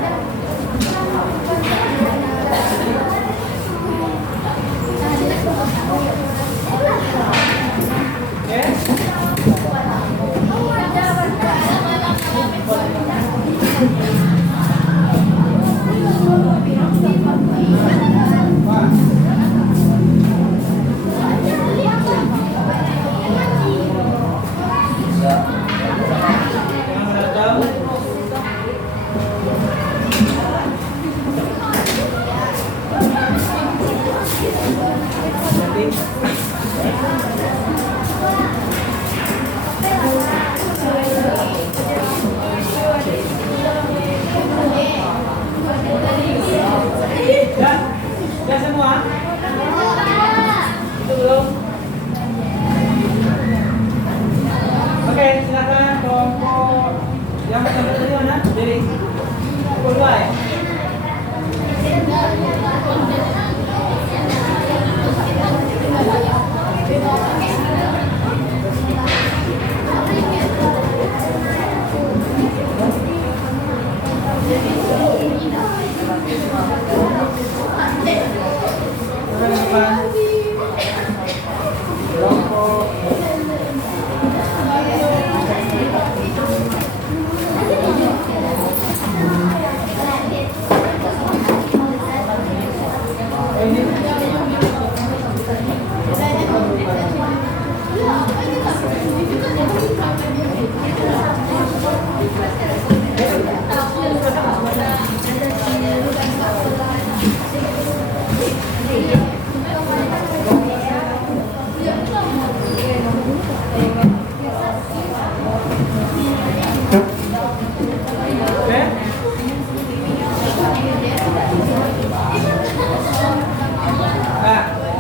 Sudah semua? Itu belum? Oke, silakan kelompok yang tampil tadi mana? Jadi, pukul 2 ya?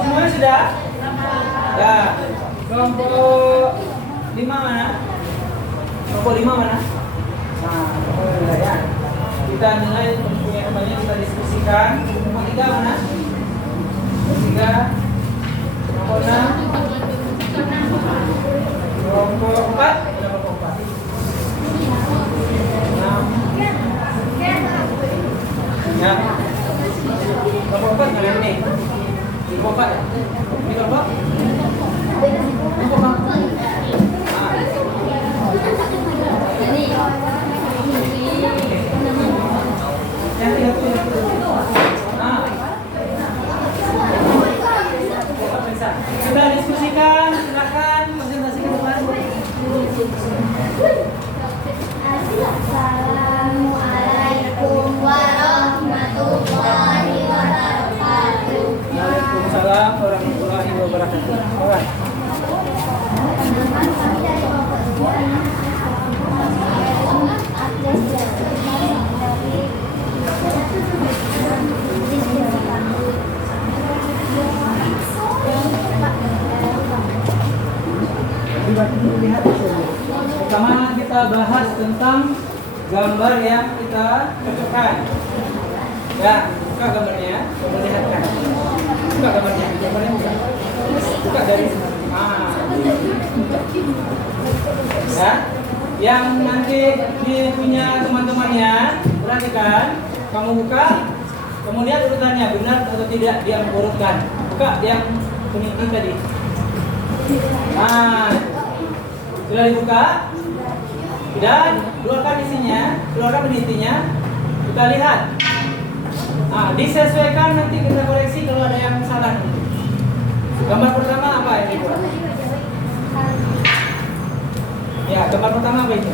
Semuanya sudah? Ya. Kelompok 5 mana? Kelompok 5 mana? Nah, ya. Kita nilai punya kembali kita diskusikan. Kelompok 3 mana? 3. Kelompok 6. Kelompok 4. Ada kelompok 4. 6. Ya. Kelompok 4 kalian nih. Kelompok 4 ya? Ini kelompok? Kelompok 4. Kita diskusikan, silakan presentasi ke depan. Assalamualaikum warahmatullahi wabarakatuh. Waalaikumsalam warahmatullahi wabarakatuh. Alright. Pertama kita bahas tentang gambar yang kita cocokkan. Ya, buka gambarnya, memperlihatkan. Buka gambarnya, buka dari sini. Ya, yang nanti punya teman-temannya, perhatikan. Kamu buka, kemudian urutannya benar atau tidak dia urutkan. Buka yang kuning tadi. Nah, sudah dibuka dan keluarkan isinya, keluarkan penitinya, kita lihat. Nah, disesuaikan nanti kita koreksi kalau ada yang salah. Gambar pertama apa yang dibuat? Ya, gambar pertama apa itu?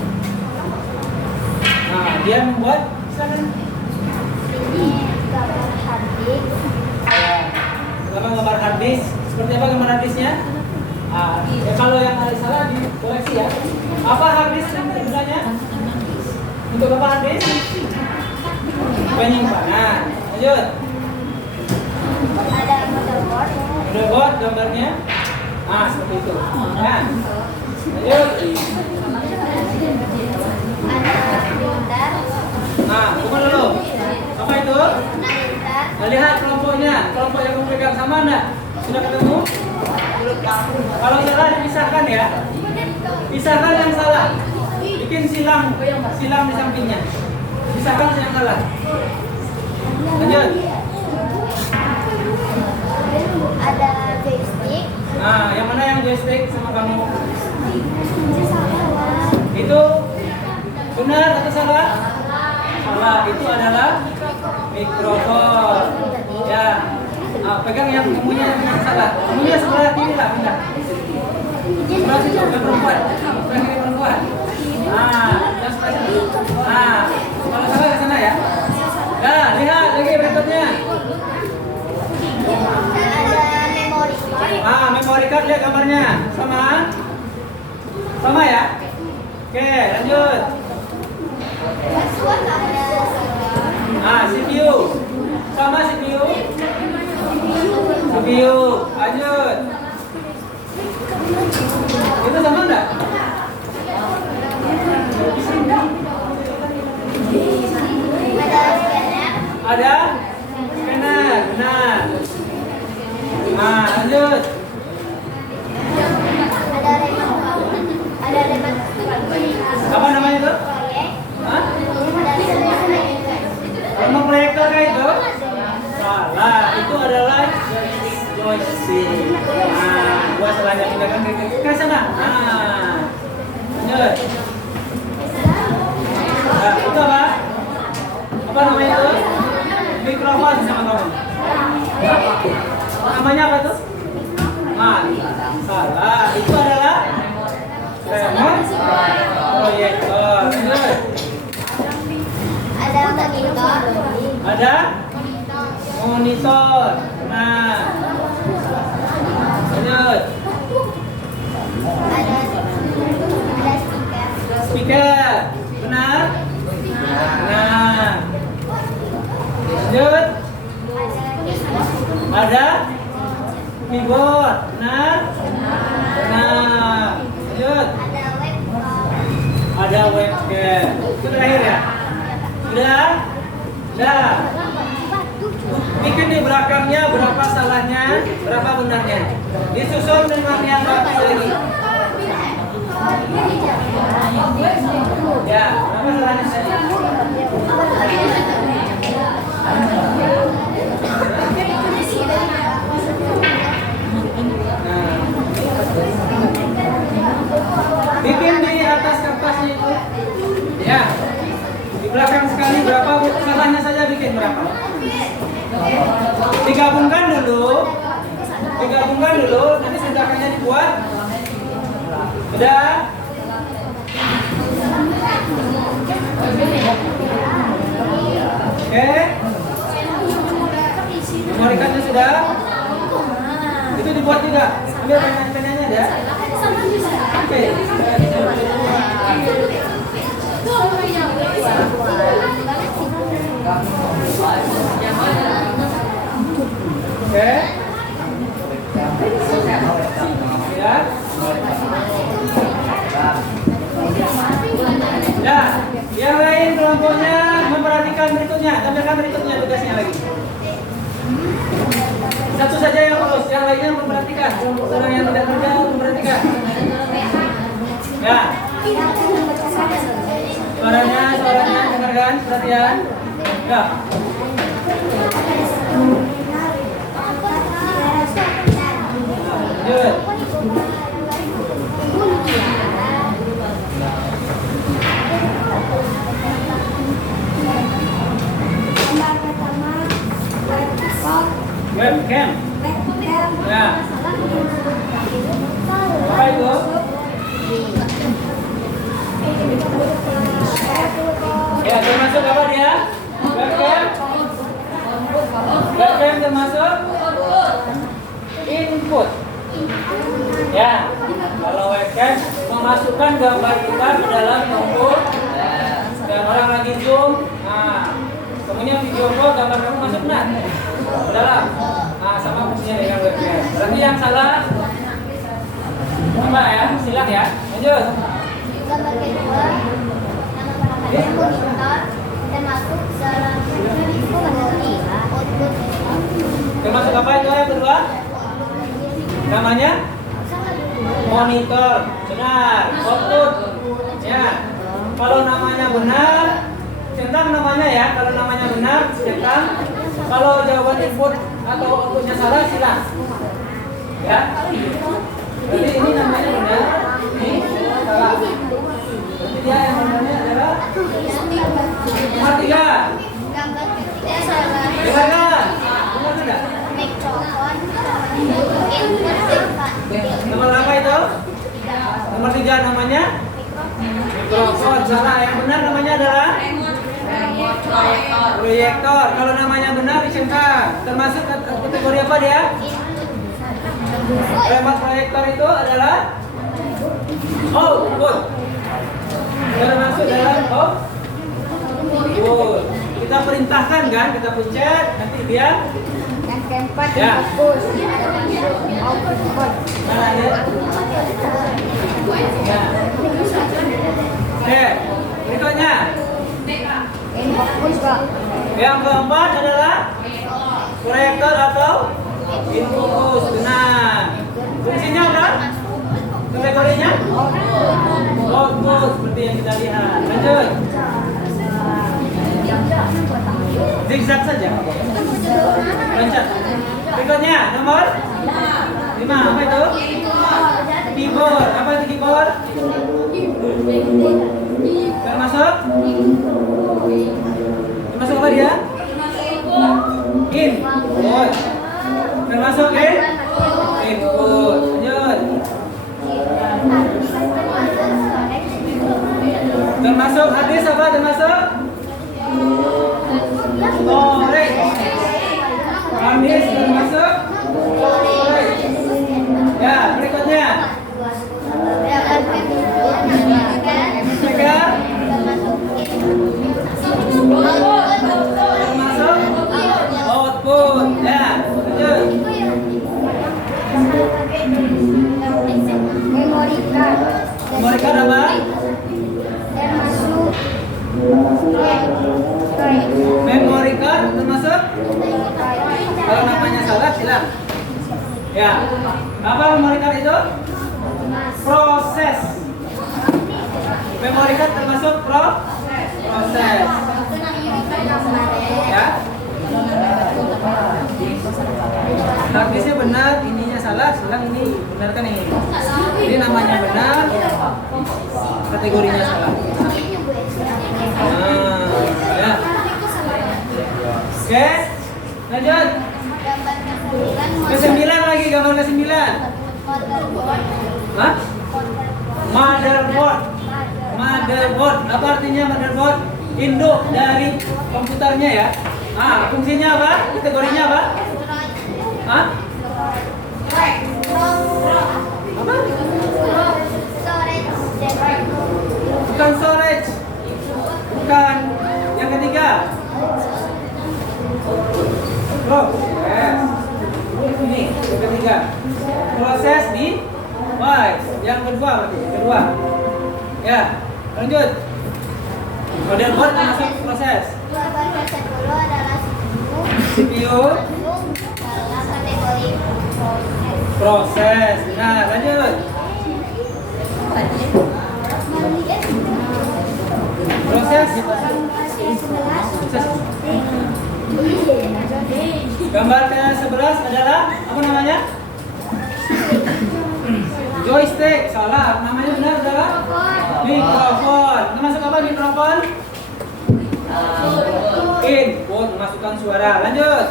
Nah, dia membuat, silakan. Ini gambar harddisk. Ya, pertama gambar harddisk. Seperti apa gambar harddisknya? Ya, kalau yang ada salah dikoreksi ya. Apa harddisk gunanya? Untuk apa harddisk? Penyimpanan. Lanjut. Ada motherboard. Motherboard gambarnya. Seperti itu. Ya. Ada printer. Nah, tunggu dulu. Apa itu? Printer. Nah, lihat kelompoknya. Kelompok yang kamu pegang sama enggak? Sudah ketemu? Kalau salah dipisahkan ya. Pisahkan yang salah. Bikin silang di sampingnya. Pisahkan yang salah. Lanjut. Ada joystick. Nah, yang mana yang joystick sama kamu? Itu benar atau salah? Salah. Itu adalah mikrofon. Ya. Ah, pegang yang kamunya yang salah. Kamunya sebelah kiri lah, pindah. Sebelah situ, yang perempuan. Sebelah kiri perempuan. Nah, yang sebelah situ. Nah, kalau salah ke sana ya. Nah, lihat lagi berikutnya. Ada memory card. Ah, memory card, lihat gambarnya. Sama? Sama ya? Oke, lanjut. Ah, CPU. Sama CPU. CPU. Lanjut. Itu sama enggak? Ada scanner. Benar. Ah, lanjut. Ada remote. Apa namanya itu? Hah? Remote proyektor kayak itu? Salah, itu adalah joystick. Nah, gua selanya pindahkan ke sana. Nah, lanjut. Nah, itu apa? Apa namanya itu? Mikrofon sama kamu. Namanya apa tuh? Ah, salah. Itu adalah remote proyektor. Lanjut. Ada monitor. Ada monitor. Nah, lanjut. Ada Speaker. Benar? Nah, lanjut. Ada keyboard. Benar? Nah, lanjut. Ada webcam. Itu terakhir ya? Sudah? Sudah. Bikin di belakangnya berapa salahnya, berapa benarnya. Disusun dengan yang rapi lagi. Ya, berapa salahnya tadi? Nah, bikin di atas kertasnya itu. Ya. Di belakang sekali berapa salahnya saja bikin berapa? Digabungkan dulu, nanti sentakannya dibuat. Udah? Oke? Memori cardnya sudah? Itu dibuat juga. Ambil penanya ada? Oke. Oke. Ya. Ya, yang lain kelompoknya memperhatikan berikutnya, tampilkan berikutnya tugasnya lagi. Satu saja yang lulus, yang lainnya memperhatikan. Orang yang tidak kerja memperhatikan. Ya. Suaranya dengarkan, perhatian. Ya. Lanjut. Webcam. Ya. Apa itu? Ya, termasuk apa dia? Webcam. Webcam termasuk input. Ya, kalau webcam memasukkan gambar kita ke dalam input. Dan orang lagi zoom, nah, kemudian video call gambar kamu masuk nah, ke dalam. Nah, sama fungsinya dengan webcam. Berarti yang salah apa ya? Silang ya. Lanjut. Gambar kedua, nama perangkatnya monitor dan masuk dalam memori output. Termasuk apa itu yang kedua? Namanya monitor. Benar. Output. Ya. Kalau namanya benar, centang namanya ya. Kalau namanya benar, centang. Kalau jawaban input atau outputnya salah, silang. Ya. Jadi ini namanya benar. Ini salah. Berarti dia yang benarnya adalah nomor 3. Gambar ketiga salah. Dengarkan. Dengar tidak? Mikrofon input depan. Nomor apa itu? Nomor 3 namanya mikrofon. Salah. Yang benar namanya adalah proyektor. Kalau namanya benar disentang. Termasuk kategori apa dia? Remote proyektor itu adalah output. Termasuk dalam output. Kita perintahkan kan, kita pencet, nanti dia Yang keempat ya. fokus output. Mana dia? Ya. Oke, berikutnya. Fokus Pak. Yang keempat adalah proyektor atau infocus. Benar. Fungsinya apa? Kategorinya? Output seperti yang kita lihat. Lanjut. Zigzag saja. Loncat. Berikutnya nomor 5. Apa itu? Keyboard. Apa itu keyboard? Termasuk? Termasuk apa dia? Input. Termasuk input. Lanjut. Termasuk hadis apa? Termasuk storage. Hadis termasuk storage. Ya, berikutnya. Speaker. Termasuk output. Ya, lanjut. Memory card. Memory card apa? Termasuk Memory card termasuk? Kalau namanya salah silang. Ya. Apa memory card itu? Proses. Memory card termasuk proses. Ya. Taktisnya benar, ininya salah, silang ini benarkan ini. Ini namanya benar, kategorinya salah. Ya. Oke, lanjut. Ke-9 lagi, gambar ke-9. Hah? Motherboard. Motherboard. Apa artinya motherboard? Induk dari komputernya ya. Ah, fungsinya apa? Kategorinya apa? Hah? Apa? Bukan storage. Bukan. Yang ketiga. Proses. Ini yang ketiga. Proses di device. Yang kedua berarti. Kedua. Ya. Lanjut. Motherboard masuk proses. Gambar ke-10 adalah CPU. dalam kategori Proses. Nah, lanjut. Proses. Gambar ke-11 adalah apa namanya? Joystick. Salah. Namanya benar adalah mikrofon. Termasuk apa mikrofon? Input, masukkan suara. Lanjut.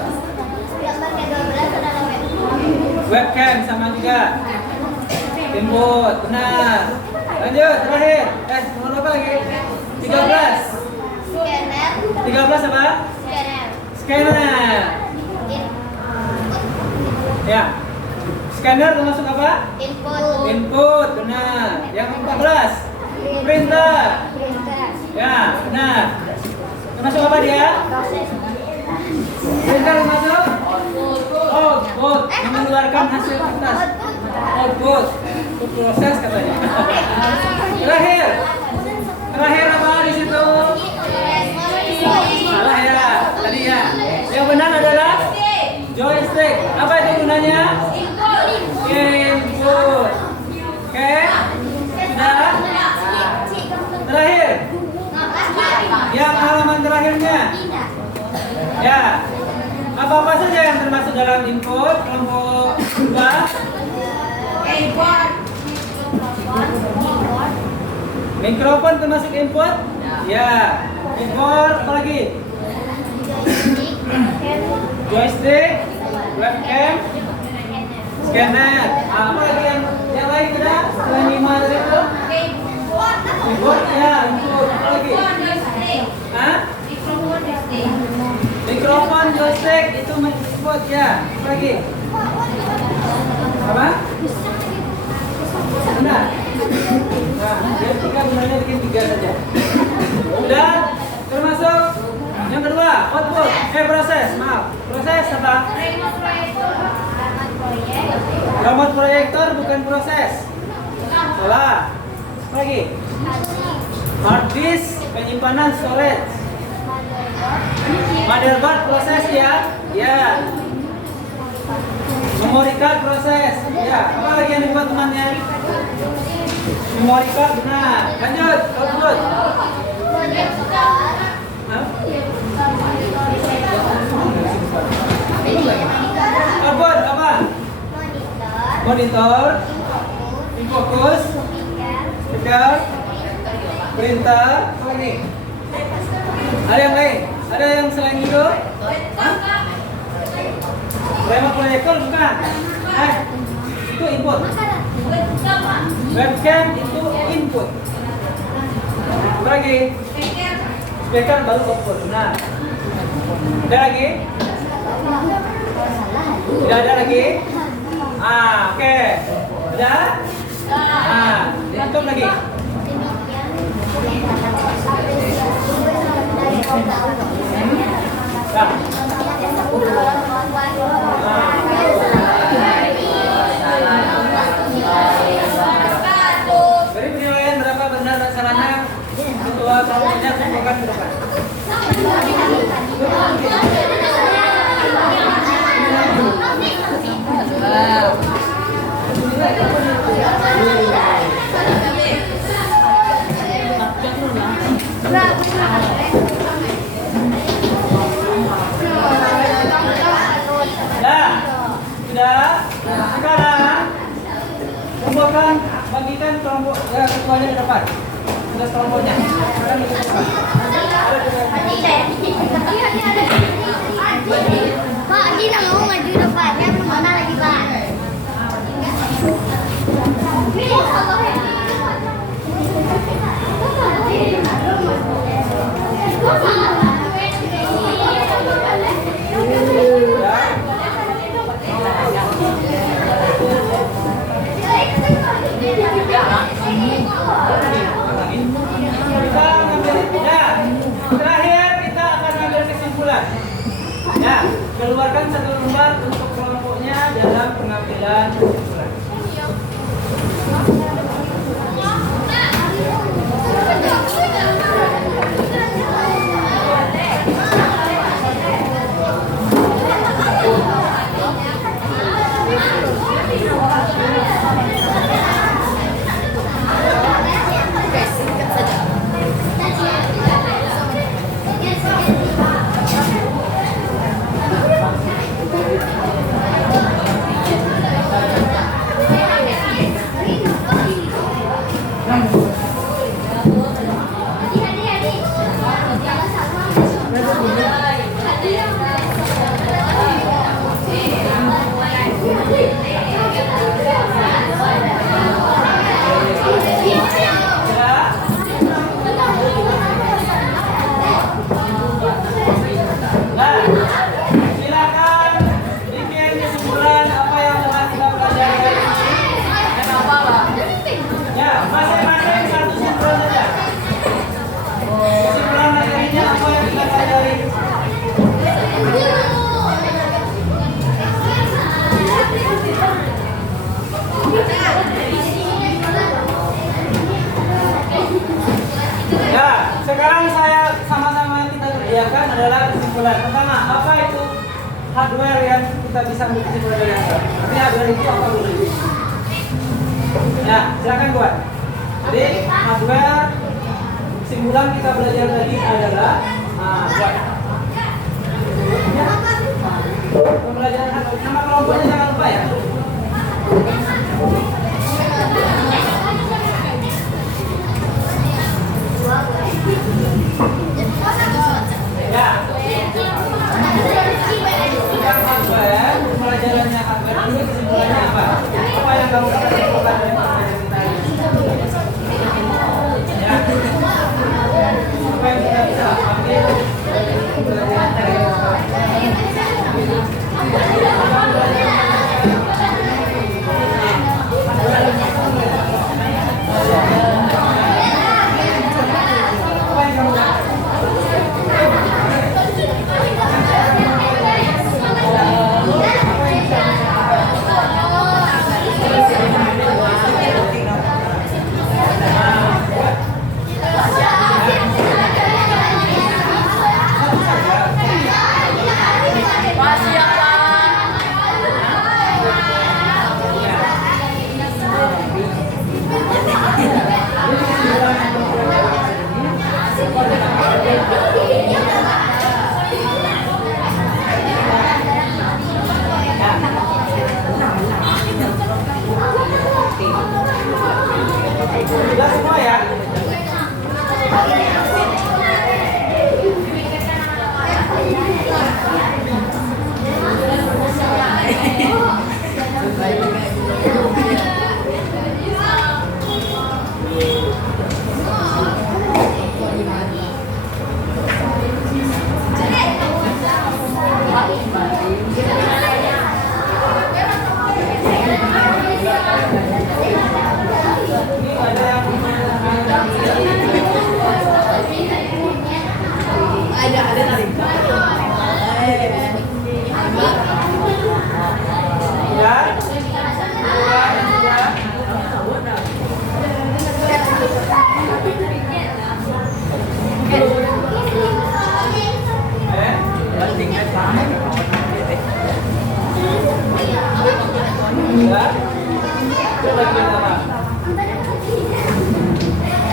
Gambar ke-12 adalah Webcam sama juga. Input, benar. Lanjut, terakhir. Nomor berapa lagi? 13. scanner. 13 apa? Scanner. Scanner. Ya. Scanner termasuk apa? Input. Input, benar. Yang 14. Printer. Printer. Ya, benar. Termasuk apa dia? Proses. Printer termasuk? Output, mengeluarkan hasil kertas. Output. Itu proses katanya. Terakhir. Terakhir apa di situ? Salah ya. Tadi ya. Yang benar adalah joystick. Apa itu gunanya? Input. Oke. Sudah. Terakhir. Yang halaman terakhirnya. Ya. Apa-apa saja yang termasuk dalam input kelompok 2? Mikrofon termasuk input? Ya. Input apa lagi? Joystick, webcam, scanner. Apa lagi yang lain ada? Selain 5 dari itu? Keyboard ya, input. Apa lagi? Hah? Mikrofon, joystick itu input ya. Apa lagi? Apa? Benar. Nah, yang 3 benarnya bikin 3 saja. Udah termasuk yang kedua, output. Proses, maaf. Proses apa? Remote proyektor bukan proses. Salah. Apa lagi? Hard disk, penyimpanan storage. Motherboard proses ya. Ya. Memory card proses. Ya. Apa lagi yang dibuat temannya? Memory card benar. Lanjut, output. Hah? Output apa? Monitor, infocus, speaker, printer, apa lagi? Ada yang lain? Ada yang selain itu? Remote proyektor bukan? Itu input. Webcam itu input. Apa lagi? Speaker baru output. Nah. Ada lagi? Tidak ada lagi? Oke. Sudah? Tutup lagi. Dari penilaian berapa benar dan salahnya? Ketua kelompoknya kumpulkan ke depan. Sudah. Sekarang kumpulkan, bagikan kelompok ketuanya ke depan. Sudah kelompoknya. Sekarang ke depan. Pak, ini nggak mau maju depannya, mana lagi Pak? Terakhir kita akan ambil kesimpulan. Ya, keluarkan satu lembar untuk kelompoknya dalam pengambilan kesimpulan. Sekarang saya sama-sama kita kerjakan adalah kesimpulan. Pertama, apa itu hardware yang kita bisa ambil kesimpulan dari hardware? Tapi hardware itu apa dulu? Ya, silakan buat. Jadi hardware kesimpulan kita belajar tadi adalah buat. Ya. Pembelajaran hardware. Nama kelompoknya jangan lupa ya. Ya. Yang hardware, pelajarannya hardware ini kesimpulannya apa? Apa yang kamu bisa simpulkan dari pelajaran kita ini? Ya. Apa yang kita bisa ambil dari pelajaran tadi? Apa yang kamu dapat? Sudah semua ya?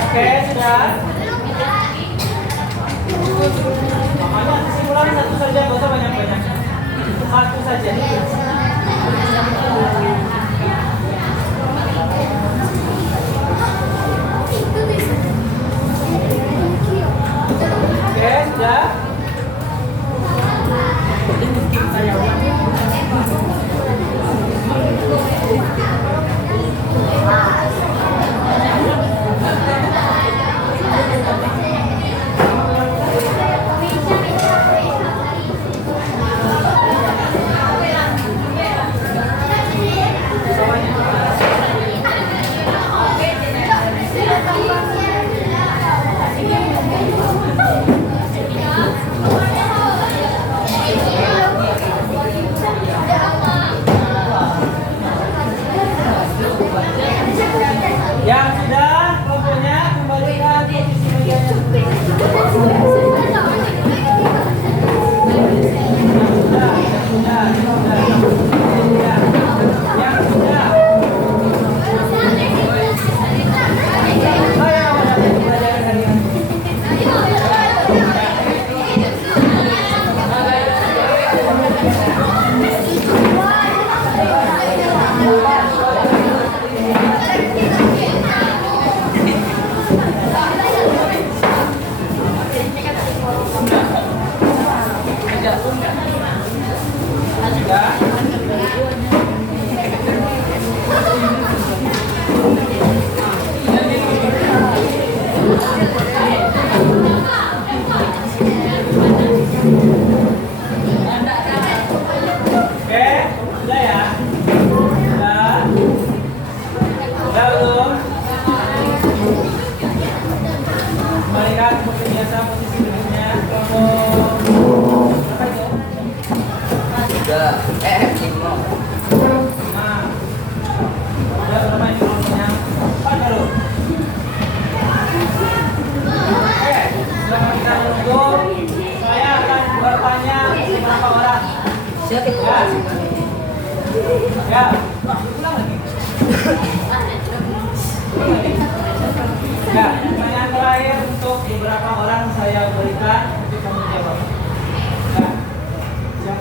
Oke, sudah. Makanya kesimpulan satu saja, nggak usah banyak-banyak. Satu saja. Oke, sudah.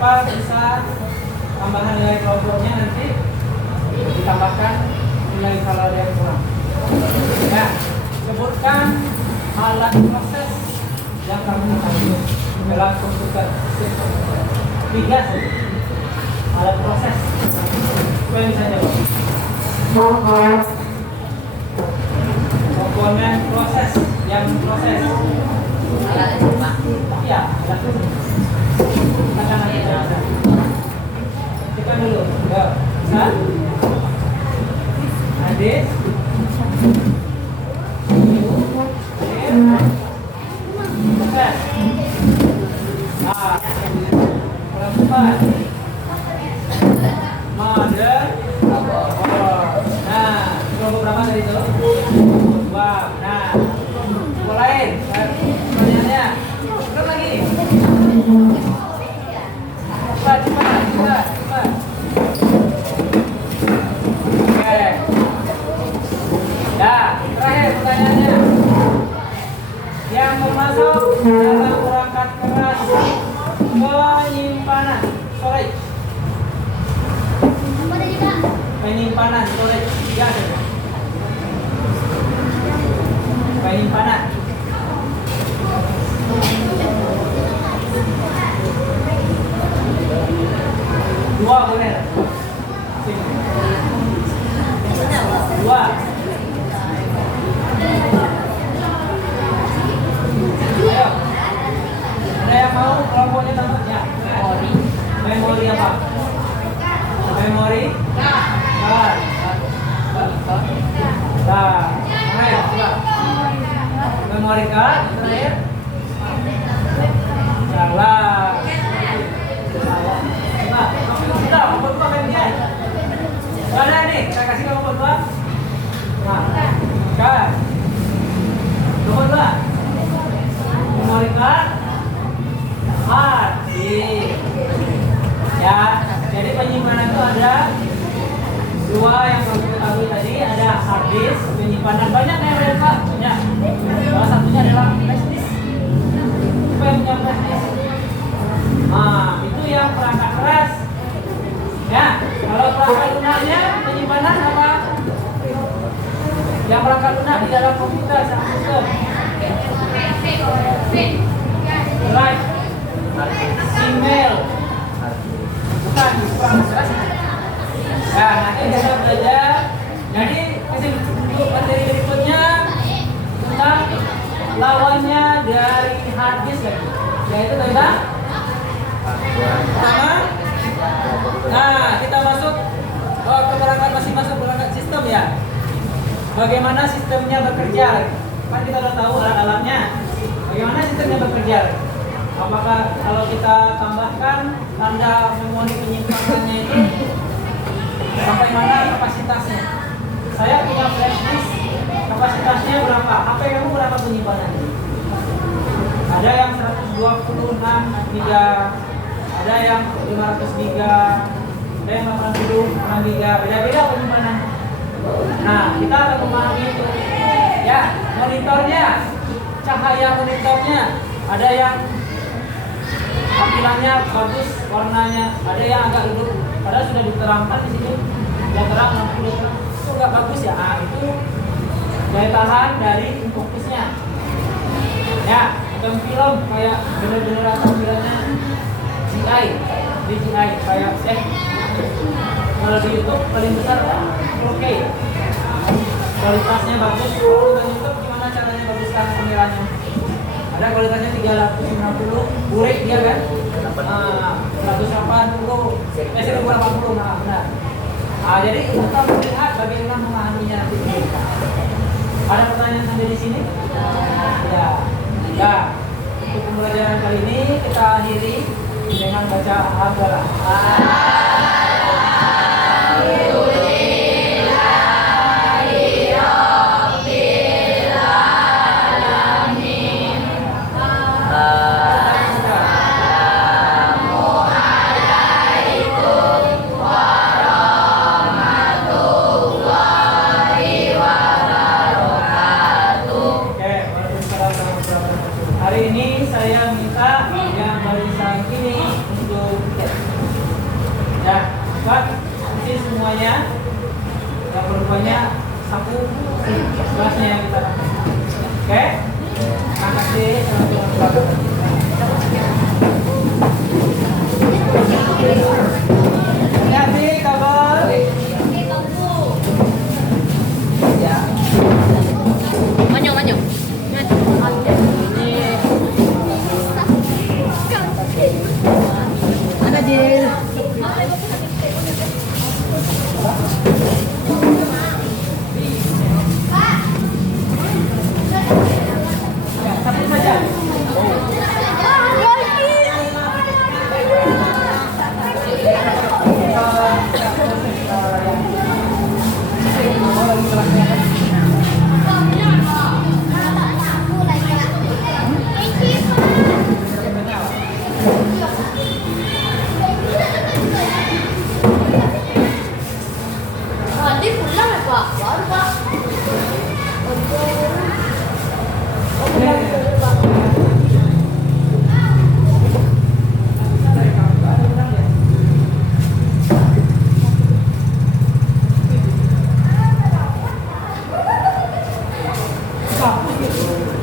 apakah bisa tambahan nilai kelompoknya nanti ditambahkan nilai kalau ada yang kurang. Ya, sebutkan alat proses yang kamu ketahui dalam komputer. 3 saja. Alat proses. Apa yang bisa jawab? Komponen proses yang proses. Alat jebak. Ya, alat proses. Katakan aja. Kita dulu. Ya, bisa? Adis. Proses. Kelompok. Mother. Nah, kelompok berapa tadi itu? 2. Nah, mulai. Pertanyaannya. Ulang lagi. Cepat. Oke. Ya, terakhir pertanyaannya. Yang termasuk dalam perangkat keras penyimpanan storage. Penyimpanan storage. 3 saja. Penyimpanan. Dua boleh. Sini. 2. Ayo. Ada yang mau kelompoknya tambahnya? Memori. Memori apa? Memori? Card. Nah, terakhir coba. Memori card terakhir. Salah. Nah, kita nomor 2 kan dia. Mana nih? Saya kasih nomor 2. Nah, card. Nomor 2. Memori card. Hard disk. Ya, jadi penyimpanan itu ada 2 yang perlu ketahui tadi, ada hard disk, penyimpanan banyak ya mereka, banyak. Salah satunya adalah flash disk. Apa yang punya flash disk? Nah, itu yang perangkat keras. Ya, kalau perangkat lunaknya penyimpanan apa? Yang perangkat lunak di dalam komputer sama sistem. Drive, email, bukan keras. Nah, nanti kita belajar. Jadi untuk materi berikutnya tentang lawannya dari hard disk lagi, yaitu tentang pertama. Nah, kita masuk ke perangkat, masih masuk perangkat sistem ya. Bagaimana sistemnya bekerja? Kan kita udah tahu alat-alatnya. Bagaimana sistemnya bekerja? Apakah kalau kita tambahkan tanda memori penyimpanannya itu sampai mana kapasitasnya? Saya punya flash disk, kapasitasnya berapa? HP kamu berapa penyimpanannya? Ada yang 126 giga, ada yang 500 giga, ada yang 86 giga, beda-beda penyimpanan. Nah, kita akan memahami itu. Ya, monitornya, cahaya monitornya, ada yang tampilannya bagus, warnanya, ada yang agak redup. Padahal sudah diterangkan di sini, sudah terang 60 terang, itu nggak bagus ya. Nah, itu daya tahan dari fokusnya. Ya, atau film kayak bener-bener tampilannya DJI kayak kalau di YouTube paling besar 4K. Kualitasnya bagus. Kalau di YouTube gimana caranya baguskan kameranya? Ada kualitasnya 360, burik dia kan? 180, 1080, nah benar. Nah, jadi kita melihat bagaimana memahaminya nanti. Ada pertanyaan sampai di sini? Ya. Ya. Untuk pembelajaran kali ini kita akhiri dengan baca Al-Baqarah. Hari ini saya minta yang barisan ini untuk kelasnya yang kita pakai. Oke? Angkat D sama dengan belakang. Hati-hati kabar. Ya. Maju, maju. Ada Jil. Ya, satu saja. Nanti pulang ya Pak, baru Pak. Satu gitu.